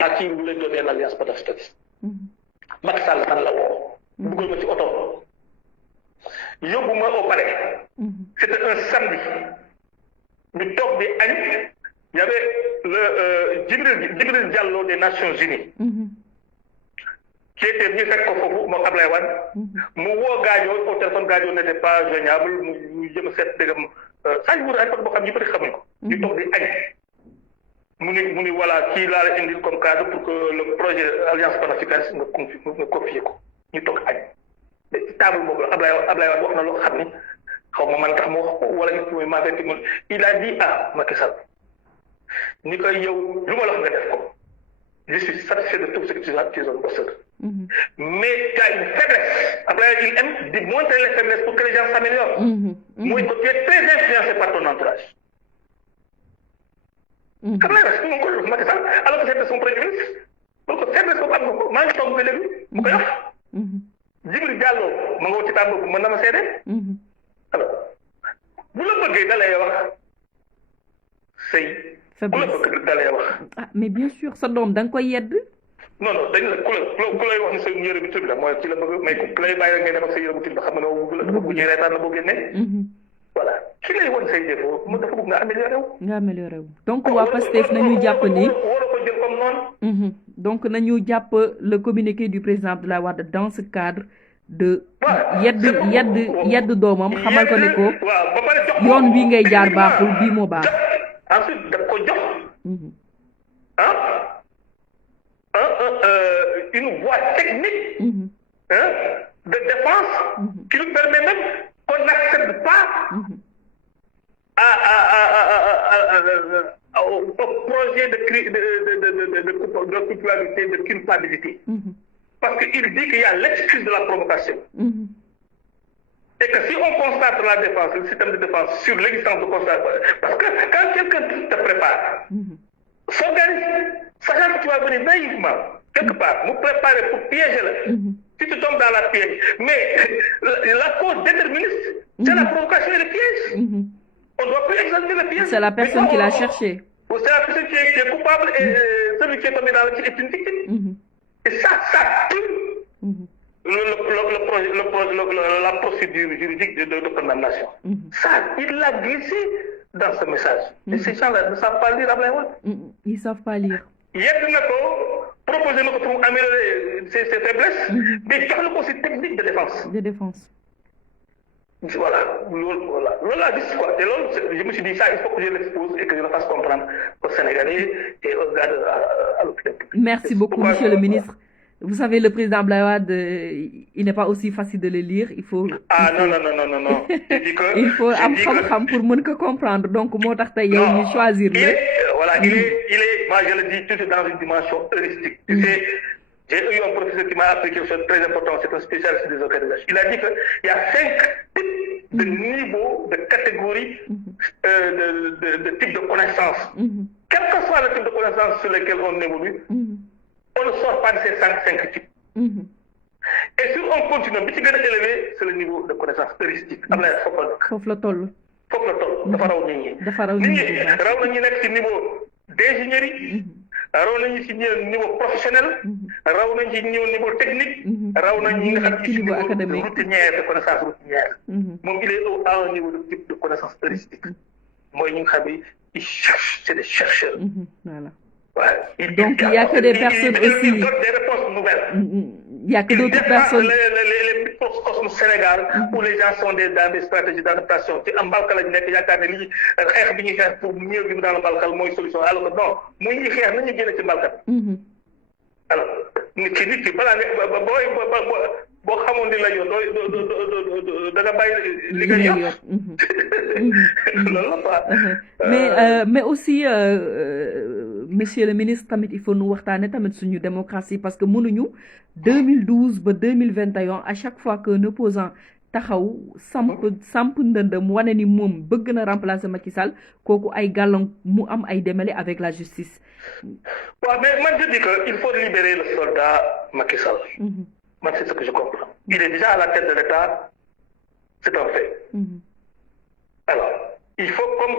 à qui il voulait donner l'alliance panafricaniste. Macky Sall man la woo. Buggal ma ci oto. Yóbbu ma au palais. C'était un samedi. Ñu toog di añ. Il y avait le Djibril Diallo des Nations Unies qui était venu faire Kofofu, mon Ablaye Wade. Mu woo Gadio au téléphone, Gadio n'était pas joignable. Mu jëm seet dëggam saa yu ay pot boo xam ñu bëri xamuñ ko. Ñu toog di añ. Mu ni voilà kii laa la indil comme cadre pour que le projet Alliance panafricaniste nga confier ko. Ñu toog añ. Mais ci table boobu la Ablaye Wade wax na loo xam ni xaw ma man tax ma wax ko wala ñu maa fekk il a dit à Macky Sall ni koy yow lu ma la wax nga def ko je suis satisfait de tout ce que tu as bossé. Mais tu as une faiblesse. Après il aime de montrer les faiblesses pour que les gens s'améliorent. Moi tu es très influencé par ton entourage. Alors que c'était son premier ministre. Donc faiblesse boobu am nga ko maa ngi toog ba léegi mu koy wax. Djibril Diallo ma nga ci table boobu mën na ma seede. Alors bu la bëggee da lay wax sëy. ku la bëgg da lay wax. Ah mais bien sûr sa doom da nga koy yedd. non dañ la ku lay wax ni sa yére bi tur la mooy ci la bëgg mais ku lay bàyyi ngay dem ak sa yére bu tur ba xam nga bu ñuy reetaan la boo génnee. Voilà ki lay wan say défaut mu dafa bëgg nga amélioré wu. nga amélioré wu donc waa Pastef nañu jàpp ni. war ko jël comme noonu. donc nañu jàpp le communiqué du président Abdoulaye Wade dans ce cadre de. yedd doomam xamal ko ne ko. yoon wi ngay jaar baaxul bii moo baax. ensuite daf ko jox. Une voie technique de défense qui nous permet même qu'on n'accède pas au projet de culpabilité. Parce qu'il dit qu'il y a l'excuse de la provocation. Et que si on constate la défense, le système de défense sur l'existence de constat, parce que quand quelqu'un te prépare, s'organise, sachant que tu vas venir naïvement, quelque part, nous préparer pour piéger là. Si tu tombes dans la piège. Mais la cause déterministe, c'est la provocation et le piège. On ne doit plus examiner le piège. C'est la personne qui l'a cherché. C'est la personne qui est coupable et celui qui est tombé dans le est une victime. Et ça tue la procédure juridique de condamnation. Ça, il l'a glissé dans ce message. Et ces gens-là ne savent pas lire Ablaye Wade. Ils ne savent pas lire. Yegg na ko proposé na ko pour améliorer ses faiblesses, mais jox na ko aussi technique de défense. De défense. Voilà, loolu laa gis quoi. Et loolu, je me suis dit ça, il faut que je l'expose et que je le fasse comprendre aux Sénégalais et aux gars à l'hôpital. Merci beaucoup, monsieur le ministre. Vous savez, le président Abdoulaye Wade, il n'est pas aussi facile de le lire. Il faut. Non. Il faut apprendre pour mën ko comprendre. Donc, moo tax tey yow ñu choisir. Il est, moi je le dis, tout dans une dimension heuristique. Tu sais, j'ai eu un professeur qui m'a appris quelque chose de très important, c'est un spécialiste des organisations. Il a dit qu'il y a 5 types de niveaux, de catégories, de types de connaissances. Quel que soit le type de connaissances sur lesquelles on évolue, on ne sort pas de ces 5 types. Et si on continue, le petit élevé, c'est le niveau de connaissance heuristique. Faut la toll. Dafa raw nit ñi. Raw nañu nekk ci niveau d'ingénierie, raw nañu ci niveau professionnel, raw nañu ci niveau technique, raw nañu nga xam ci niveau routinière de connaissance routinière. Moom il est à un niveau de type de connaissance heuristique. Mooy ñu nga xam ne ils cherchent, c'est des chercheurs. Voilà. Ouais. Donc, il n'y a que des personnes aussi. Ils donnent des réponses nouvelles. Il n'y a que d'autres personnes. Les microcosmes Sénégal, où les gens sont dans des stratégies d'adaptation. Tu as un balcon, il y a des gens pour mieux vivre dans le balcon, c'est une solution. Alors que non, moi, il y a des gens qui viennent dans le balcon. Alors, nit ki balaa boo xamoon di la yoon da nga bàyyi li nga yor. Loolu la mais aussi monsieur le ministre tamit il faut nu waxtaane tamit suñu démocratie parce que mënuñu 2012 ba 2021 à chaque fois qu'un opposant taxaw samp ndëndëm wane ni moom bëgg na remplacer Macky Sall kooku ay gàllank mu am ay démêlés avec la justice. Mais moi je dis qu'il faut libérer le soldat Macky Sall. Moi c'est ce que je comprends. Il est déjà à la tête de l'État, c'est un fait. Alors, il faut comme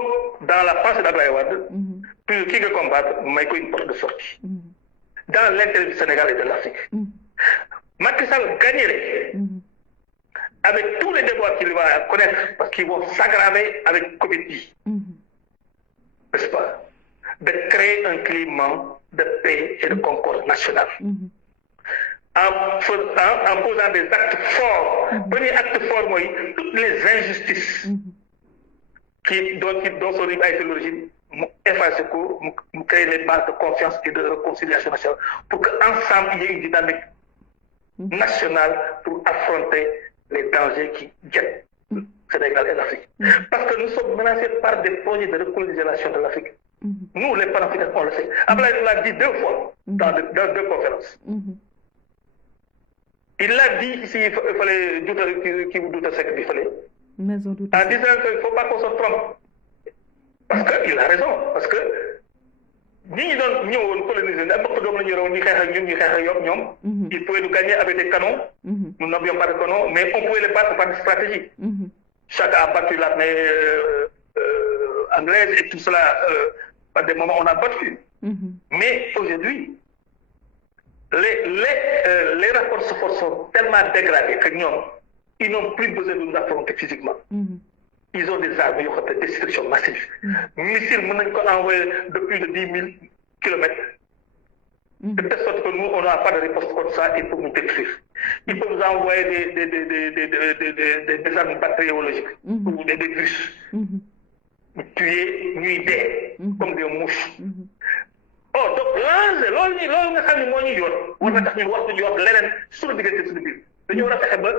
dans la pensée d'Ablaye Wade, plus qui veut combattre, mais qu'il y ait une porte de sortie. Dans l'intérêt du Sénégal et de l'Afrique. Macky Sall gagnerait. Avec tous les déboires qu'il va connaître, parce qu'ils vont s'aggraver avec Covid-19, n'est-ce pas, de créer un climat de paix et de concorde nationale. En posant des actes forts. Premier acte fort, moi, toutes les injustices dont son livre a été l'origine, effacer créer les bases de confiance et de réconciliation nationale pour qu'ensemble, il y ait une dynamique nationale pour affronter les dangers qui guettent le Sénégal et l'Afrique. Parce que nous sommes menacés par des projets de recolonisation de l'Afrique. Nous, les panafricains, on le sait. Ablaye l'a dit 2 fois dans 2 conférences. Il l'a dit ici, il fallait qui vous doute ce qu'il fallait. En disant qu'il ne faut pas qu'on se trompe. Parce qu'il a raison. Parce que nous coloniser, ils pouvaient nous gagner avec des canons. Nous n'avions pas de canons, mais on pouvait les battre par des stratégies. Chacun a battu l'armée anglaise et tout cela, par des moments on a battu. Mais aujourd'hui, les rapports de force sont tellement dégradés que ils n'ont plus besoin de nous affronter physiquement. Ils ont des armes de destruction massive. Missiles, nous avons envoyé de plus de 10 000 km. De telle sorte que nous, on n'a pas de réponse contre ça et pour nous détruire. Ils peuvent nous envoyer des armes bactériologiques ou des virus. Tuer, nuider, comme des mouches. Oh, donc loolu nga xam ne moo ñu yoon war na tax ñu wax ñu wax leneen suñu diggante suñu biir dañu war a fexe ba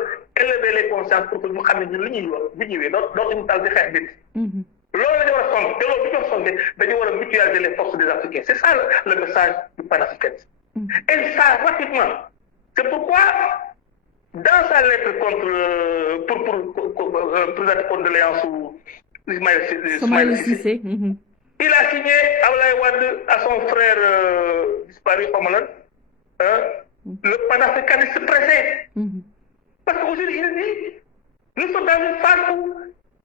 élever les consciences pour que ñu xam ne ñun li ñuy yoon bu ñëwee dootuñu tal di xeex nit loolu la ñu war a sonde te loolu bu ñu sonde dañu war a mutualiser les forces des Africains c'est ça le message du panafricanisme et ça rapidement c'est pourquoi dans sa lettre pour présenter condoléances ou Ismaïla Cissé il a signé Ablaye Wade à son frère disparu Pamalan, le panafricanisme pressé. Parce qu'aujourd'hui, il dit, nous sommes dans une phase où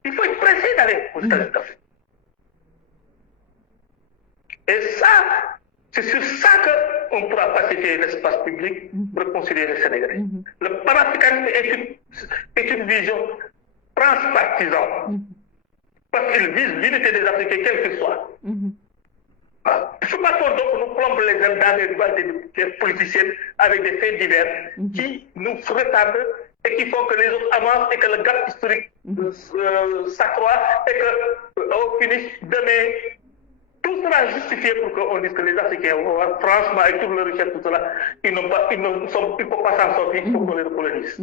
il faut être pressé d'aller aux États-Unis d'Afrique. Et ça, c'est sur ça qu'on pourra pacifier l'espace public pour réconcilier les Sénégalais. Le panafricanisme est une vision transpartisane. Parce qu'il vise l'unité des Africains, quel que soit. Il ne faut pas qu'on nous plombe les ailes dans les rivalités politiciennes avec des faits divers qui nous retardent et qui font que les autres avancent et que le gap historique s'accroît et qu'au finish, demain, tout sera justifié pour qu'on dise que les Africains, franchement, avec toute leur richesse, tout cela, ils ne peuvent pas s'en sortir, il faut qu'on les recolonise.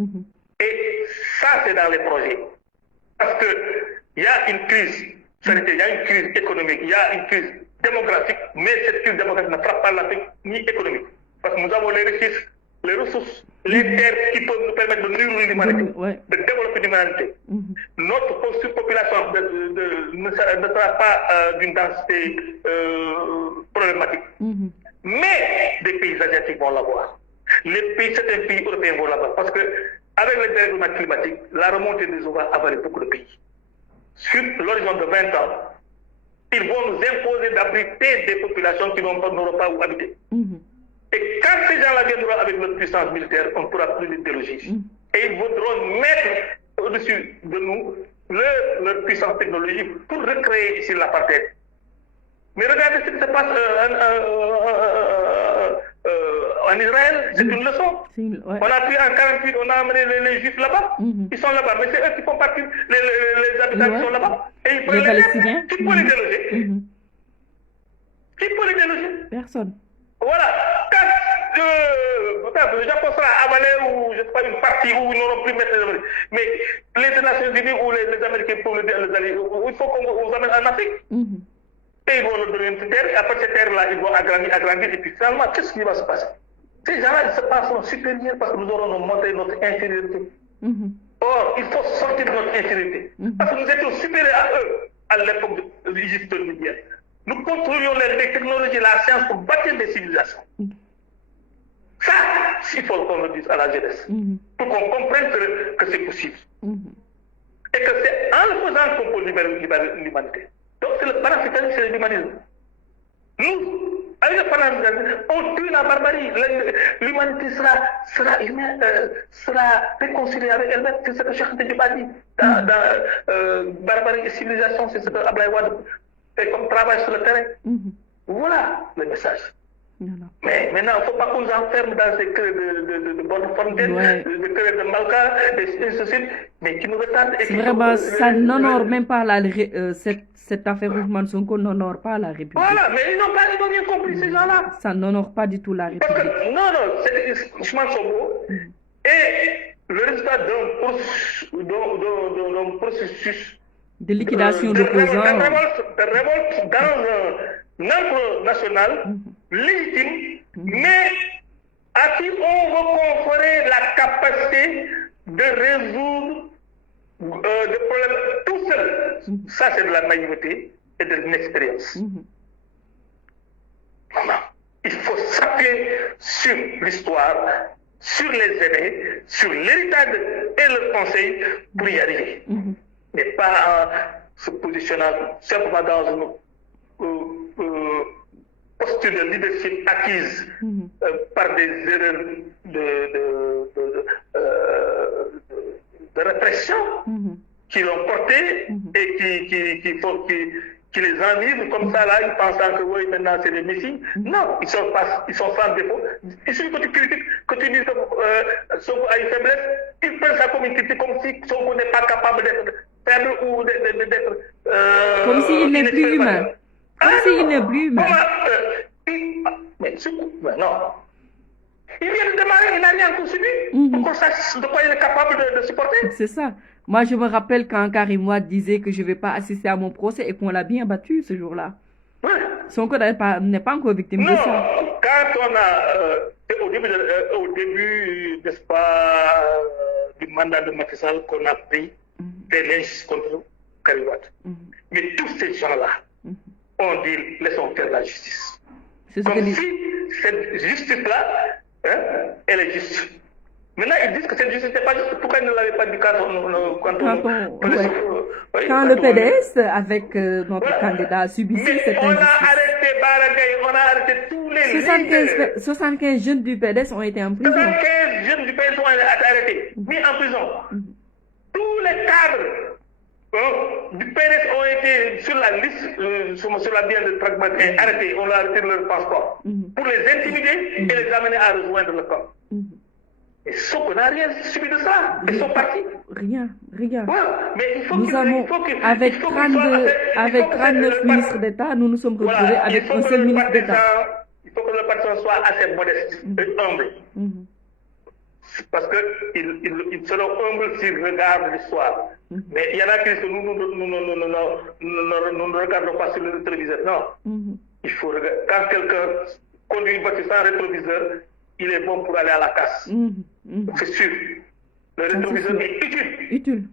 Et ça, c'est dans les projets. Parce qu'il y a une crise sanitaire, il y a une crise économique, il y a une crise démographique, mais cette crise démographique ne frappe pas l'Afrique ni économique. Parce que nous avons les richesses, les ressources, les terres qui peuvent nous permettre de nourrir l'humanité, de développer l'humanité. Notre population ne sera pas d'une densité problématique. Mais des pays asiatiques vont l'avoir. Certains pays européens vont l'avoir. Parce que avec le dérèglement climatique, la remontée des eaux va avaler beaucoup de pays. Sur l'horizon de 20 ans, ils vont nous imposer d'abriter des populations qui n'auront pas où habiter. Et quand ces gens-là viendront avec leur puissance militaire, on ne pourra plus les déloger. Et ils voudront mettre au-dessus de nous leur puissance technologique pour recréer ici l'apartheid. Mais regardez ce qui se passe en Israël, c'est une leçon. On a pris en 48, on a amené les Juifs là-bas. Ils sont là-bas, mais c'est eux qui font partie, les habitants qui sont là-bas. Et ils peuvent les Palestiniens. Qui peut les déloger? Qui peut les déloger? Personne. Voilà. Quand le Japon sera avalé ou je ne sais pas une partie où ils n'auront plus mettre les Américains. Mais les Nations Unies ou les Américains peuvent les aller. Il faut qu'on vous amène en Afrique. Et ils vont leur donner une terre. Et après cette terre-là, ils vont agrandir. Et puis finalement, qu'est-ce qui va se passer? Ces gens-là, ils se passeront supérieurs parce que nous aurons montré notre infériorité. Or, il faut sortir de notre infériorité. Parce que nous étions supérieurs à eux à l'époque de l'Égypte nubienne. Nous contrôlions les technologies, la science pour bâtir des civilisations. Ça, il faut qu'on le dise à la jeunesse. Pour qu'on comprenne que c'est possible. Et que c'est en le faisant qu'on peut libérer l'humanité. Donc c'est le panafricanisme, c'est l'humanisme. Nous, avec le panafricanisme, on tue la barbarie. L'humanité sera réconciliée avec elle-même. C'est ce que Cheikh Anta Diop a dit. Dans barbarie et civilisation, c'est ce que Ablaye Wade fait comme travail sur le terrain. Voilà le message. Mais maintenant, il ne faut pas qu'on nous enferme dans ces creux de bonne fontaine, de creux de Malka, et ceci, mais qui nous retardent. Vraiment, ça n'honore même pas cette affaire Ousmane Sonko n'honore pas la République. Voilà, mais ils n'ont rien compris, ces gens-là. Ça n'honore pas du tout la République. Parce que, non, c'est Ousmane Sonko et le résultat d'un processus de liquidation d'opposants. De révolte dans un ordre national légitime, mais à qui on va conférer la capacité de résoudre des problèmes tout seul. Ça, c'est de la naïveté et de l'inexpérience. Il faut s'appuyer sur l'histoire, sur les aînés, sur l'héritage et le conseil pour y arriver. Mais pas en se positionnant simplement dans une posture de leadership acquise par des erreurs de répression qui l'ont porté et qui les enivre comme ça là, ils pensant que oui, maintenant c'est des messies. Non, ils sont sans défaut. Il suffit que tu critiques, que tu dises que Sonko a une faiblesse, ils prennent ça comme une critique, comme si Sonko n'est pas capable d'être faible ou d'être... comme s'il n'est plus humain. Comme s'il n'est plus humain. Mais non. Il vient de démarrer, il n'a rien encore subi. Pour qu'on sache de quoi il est capable de supporter. C'est ça. Moi, je me rappelle quand Karim Wade disait que je ne vais pas assister à mon procès et qu'on l'a bien battu ce jour-là. Sonko n'est pas encore victime de ça. Quand on a, au début, n'est-ce pas, du mandat de Macky Sall, qu'on a pris des l'injustice contre Karim Wade. Mais tous ces gens-là ont dit, laissons faire la justice. Comme si cette justice-là, elle est juste. Maintenant, ils disent que cette justice n'est pas juste. Pourquoi ils ne l'avaient pas dit quand le PDS, avec notre candidat, subissait cette injustice? On a arrêté arrêté Baragay, on a arrêté tous les leaders. 75 jeunes du PDS ont été en prison. 75 jeunes du PDS ont été arrêtés, mis en prison. Tous les cadres du PDS ont été sur la liste, sur la bière de Tragmatin, arrêtés. On a arrêté leur passeport pour les intimider et les amener à rejoindre le camp. Et Sonko n'a rien subi de ça. Ils sont partis. Rien. Ouais, mais il faut Nous avons, avec 39 ministres d'État, nous nous sommes retrouvés avec un seul ministre d'État. Il faut que le patron soit assez modeste et humble. Parce qu'ils seront humbles s'ils regardent l'histoire. Mais il y en a qui disent que nous ne regardons pas sur le rétroviseur. Non. Il faut regarder. Quand quelqu'un conduit une voiture sans rétroviseur, il est bon pour aller à la casse. C'est sûr. Le rétroviseur est utile.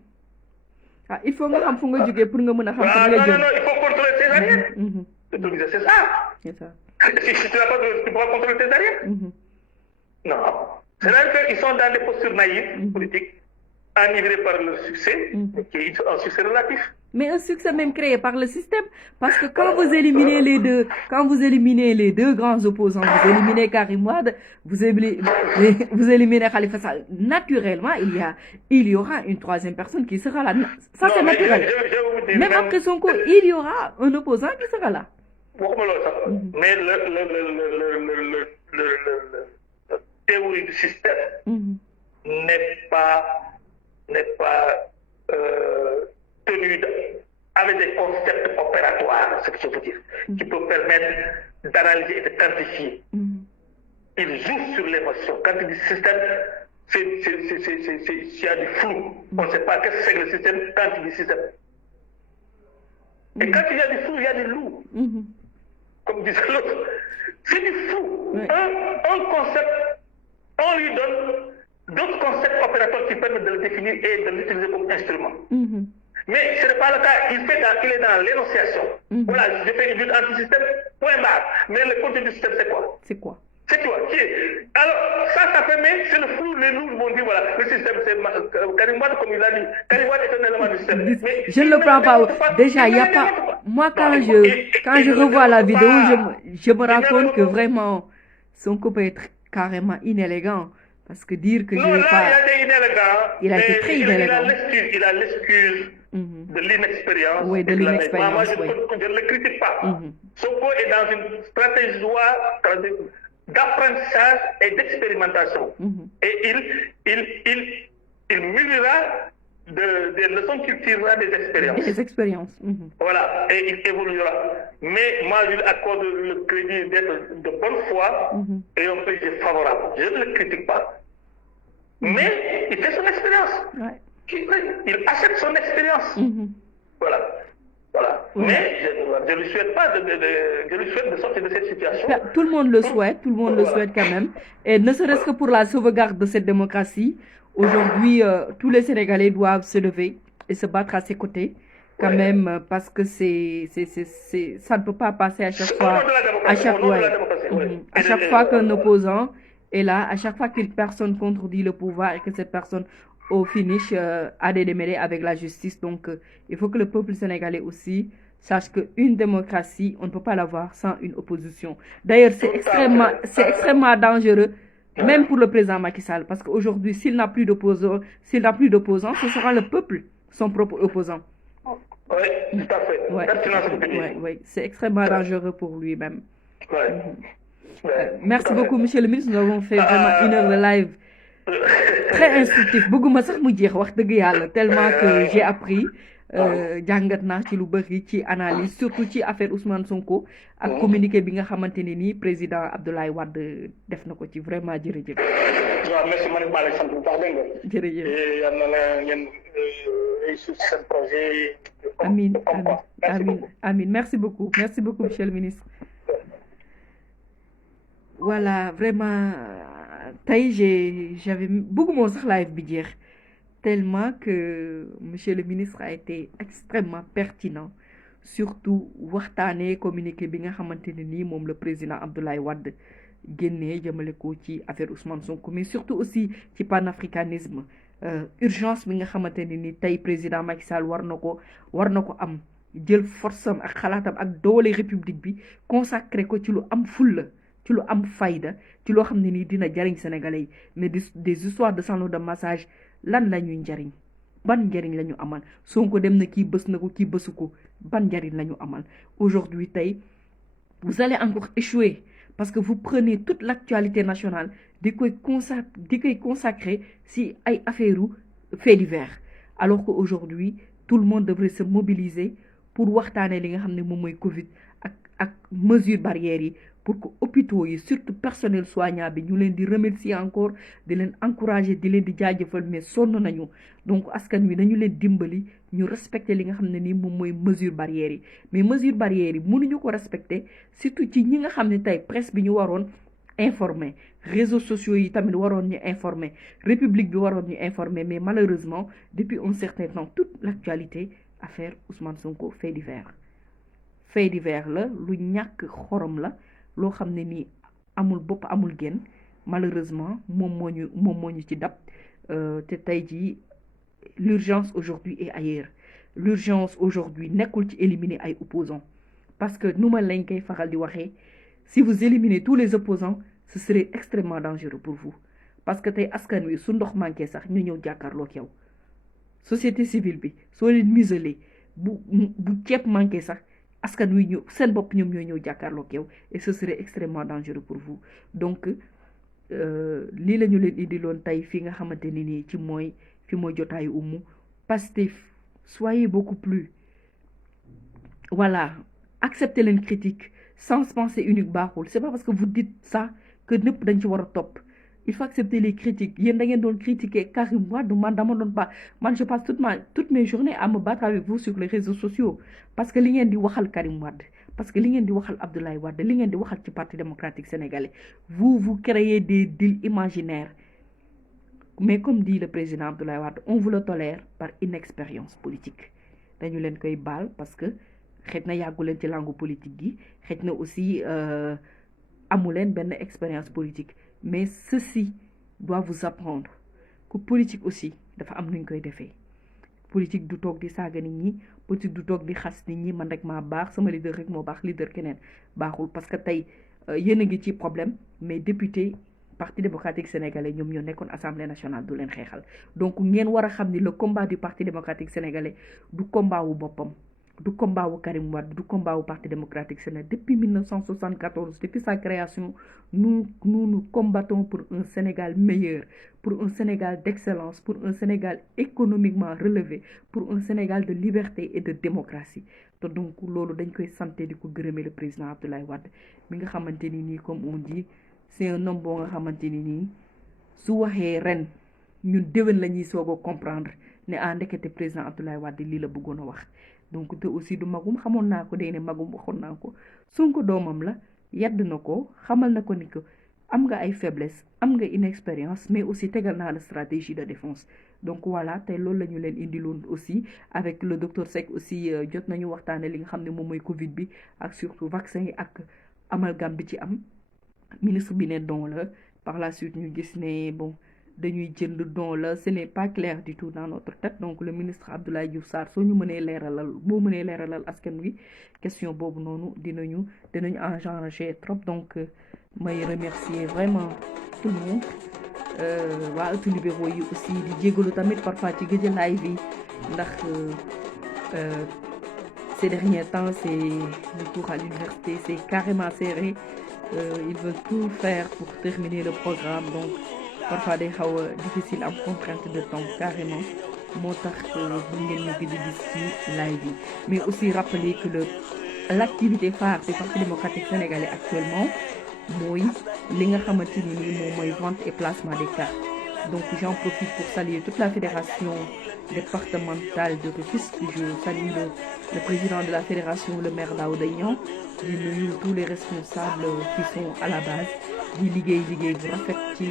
Ah, il faut que pour nga jógee pour nga mën a xam fa nga jëm. Non, il faut contrôler tes arrières. Le rétroviseur, c'est ça. Si tu n'as pas de, tu pourras contrôler tes arrières. Non. C'est-à-dire qu'ils sont dans des postures naïves, politiques, enivrés par le succès, qui est un succès relatif. Mais un succès même créé par le système, parce que quand vous éliminez les deux grands opposants, vous éliminez Karim Wade, vous éliminez Khalifa Sall, naturellement, il y aura une troisième personne qui sera là. Ça, c'est naturel. Même après Sonko, il y aura un opposant qui sera là. Mais la théorie du système n'est pas tenue avec des concepts opératoires, ce que je veux dire, qui peut permettre d'analyser et de quantifier. Il joue sur l'émotion. Quand il dit système, il y a du flou. On ne sait pas qu'est-ce que c'est que le système quand il dit système. Et quand il y a du flou, il y a du loup. Comme disait l'autre. C'est du flou. Un concept, on lui donne d'autres concepts opératoires qui permettent de le définir et de l'utiliser comme instrument. Mais ce n'est pas le cas. Il est dans l'énonciation. Voilà, je fais une lutte anti-système, point barre. Mais le contenu du système, c'est quoi? C'est quoi? C'est toi. Alors, ça permet, c'est le flou, les loups vont dire, voilà, le système, c'est Karim Wade, comme il a dit. Karim Wade est un élément du système. Mais je ne le prends pas. Déjà, il n'y a pas. Moi, quand je revois la vidéo, je me rends compte que vraiment, Sonko peut être carrément inélégant. Parce que dire que non, je ne vais pas. Il a été très illégal. Il a l'excuse de l'inexpérience. Oui, de l'inexpérience. Moi, je ne le critique pas. Sonko est dans une stratégie d'apprentissage et d'expérimentation. Et il mûrira des leçons qu'il tirera des expériences. Des expériences. Voilà, et il évoluera. Mais moi, je lui accorde le crédit d'être de bonne foi et un peu favorable. Je ne le critique pas. Mais il fait son expérience. Il achète son expérience. Voilà. Mais je ne lui souhaite pas je lui souhaite de sortir de cette situation. Tout le monde le souhaite, le souhaite quand même. Et ne serait-ce que pour la sauvegarde de cette démocratie, aujourd'hui, tous les Sénégalais doivent se lever et se battre à ses côtés, quand même, parce que ça ne peut pas passer à chaque fois. À chaque fois qu'un opposant est là, à chaque fois qu'une personne contredit le pouvoir et que cette personne au finish a des démêlés avec la justice. Donc, il faut que le peuple sénégalais aussi sache qu'une démocratie, on ne peut pas l'avoir sans une opposition. D'ailleurs, c'est extrêmement dangereux, même pour le président Macky Sall, parce qu'aujourd'hui, s'il n'a plus d'opposants, ce sera le peuple, son propre opposant. Oui, tout à fait. Oui, c'est extrêmement dangereux pour lui-même. Merci beaucoup, monsieur le ministre. Nous avons fait vraiment 1 heure de live. Très instructif. Bëgguma sax mu jeex wax dëgg yàlla tellement que j'ai appris jàngat naa ci lu bëri ci analyse surtout ci affaire Ousmane Sonko ak communiqué bi nga xamante ne nii président Abdoulaye Wade def na ko ci vraiment jërëjëf. waaw merci man maa lay sant bu baax dégg nga. jërëjëf yal na la ngeen réussir seen projet. Amin merci beaucoup monsieur le ministre. Voilà, vraiment, j'avais beaucoup mon live bidir, tellement que monsieur le ministre a été extrêmement pertinent, surtout waxtaanee communiqué bi nga xamanteni ni mom le président Abdoulaye Wade génnee jëmale ko ci affaire Ousmane Sonko, mais surtout aussi ci panafricanisme, urgence bi nga xamanteni ni tay président Macky Sall war nako am jël force am ak xalaatam ak doole république bi consacré ko ci lu am fulla ci lu am fayda ci loo xam ne nii dina jariñ sénégalais yi mais des histoires de salon de massage lan la ñuy njariñ ban njariñ la ñu amal Sonko dem na kii bës na ko kii bësu ko ban njariñ la ñu amal aujourd'hui tey vous allez encore échouer parce que vous prenez toute l'actualité nationale di koy consacrer si ay affaire faits divers alors que aujourd'hui tout le monde devrait se mobiliser pour waxtaane li nga xam ne moom mooy Covid ak mesures barrières yi pour que hôpitaux yi surtout personnel soignant bi ñu leen di remercier encore di leen encourager di leen di jaajëfal mais sonn nañu donc askan wi nañu leen dimbali ñu respecter li nga xam ne nii moom mooy mesures barrières yi mais mesures barrières yi mënuñu ko respecter surtout ci ñi nga xam ne tey presse bi ñu waroon informer réseaux sociaux yi tamit waroon ñu informer république bi waroon ñu informer mais malheureusement depuis un certain temps toute l'actualité affaire Ousmane Sonko fait divers la lu ñàkk xorom la loo xam ne nii amul bopp amul genn malheureusement moom moo ñu ci dab te tey jii l'urgence aujourd'hui est ailleurs l'urgence aujourd'hui nekkul ci éliminer ay opposants parce que nu ma lañ koy faral di waxee si vous éliminez tous les opposants ce serait extrêmement dangereux pour vous parce que tey askan wi su ndox manqué sax ñu ñëw jàkkaarloo ak yow société civile bi soo leen muselé bu ceeb manqué sax askan wi ñu seen bopp ñoom ñooy ñëw jàkkaarloo ak yow et ce serait extrêmement dangereux pour vous donc lii la ñu leen indiloon tey fi nga xamante ni nii ci mooy fi mooy jotaayu Oumou Pastef soyez beaucoup plus voilà acceptez leen critique sans pensée unique baaxul c'est pas parce que vous dites ça que ñëpp dañ ci war a topp il faut accepter les critiques yéen da ngeen doon critiquer Karim Wade man dama doon pas man je passe toutes mes journées à me battre avec vous sur les réseaux sociaux parce que li ngeen di waxal Karim Wade parce que li ngeen di waxal Abdoulaye Wade li ngeen di waxal ci Parti démocratique sénégalais vous créez des deals imaginaires mais comme dit le président Abdoulaye Wade on vous le tolère par inexpérience politique dañu leen koy baal parce que xëj na yàggu leen ci langue politique gi xëj na aussi amu leen benn expérience politique mais ceci doit vous apprendre que politique aussi dafa am nuñ koy defee politique du toog di saaga nit ñi politique du toog di xas nit ñi man rek maa baax sama leader rek moo baax leader keneen baaxul parce que tey yéen a ngi ci problème mais député Parti démocratique sénégalais ñoom ñoo nekkoon assemblée nationale du leen xeexal donc ngeen war a xam ni le combat du Parti démocratique sénégalais du combat wu boppam du combat wu Karim Wade du combat wu Parti démocratique sénégalais depuis 1974 depuis sa création nous combattons pour un Sénégal meilleur pour un Sénégal d'excellence pour un Sénégal économiquement relevé pour un Sénégal de liberté et de démocratie te donc loolu dañ koy santé di ko gërëmer le président Abdoulaye Wade mi nga xamante ni nii comme on dit c'est un homme boo nga xamante ni nii su waxee ren ñun déwén la ñuy soog a comprendre ne ndekete président Abdoulaye Wade lii la bëggoon a wax donc te aussi du magum xamoon naa ko day ne magum waxoon naa ko Sonko doomam la yedd na ko xamal na ko ni que am nga ay faiblesse am nga inexpérience mais aussi tegal naa la stratégie de défense donc voilà tey loolu la ñu leen indiloon aussi avec le docteur Seck aussi jot nañu waxtaane li nga xam ne moom mooy Covid bi ak surtout vaccin yi ak amalgame bi ci am ministre bi ne don la par la suite ñu gis ne bon dañuy jënd don la ce n'est pas clair du tout dans notre tête donc le ministre Abdoulaye Diouf Sarr soo ñu mënee leeralal askan wi question boobu noonu dinañu enranger trop donc may remercier vraiment tout le monde waa ëttu libéraux yi aussi di jégalu tamit parfois ci gëj a live yi ndax ces derniers temps c'est le cours à l'université c'est carrément serré ils veulent tout faire pour terminer le programme donc parfois day xaw a difficile am contrainte de temps carrément moo tax ñu ngeen ñu gis ci live yi mais aussi rappeler que l'activité phare du Parti démocratique sénégalais actuellement mooy li nga xamante ni nii moom mooy vente et placement des cartes donc j'en profite pour saluer toute la fédération départementale de Rufisque je salue le président de la fédération le maire Daouda Niang di nuyu tous les responsables qui sont à la base di liggéey bu rafet ci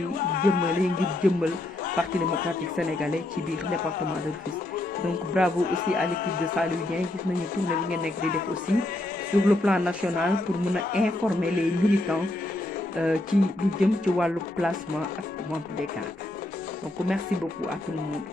jëmmal Parti démocratique sénégalais ci biir département de Rufisque donc bravo aussi à l'équipe de Saliou Dieng gis nañu tournée bi ngeen nekk di def aussi sur le plan national pour mën a informer les militants ci lu jëm ci wàllu placement ak vente des cartes donc merci beaucoup à tout le monde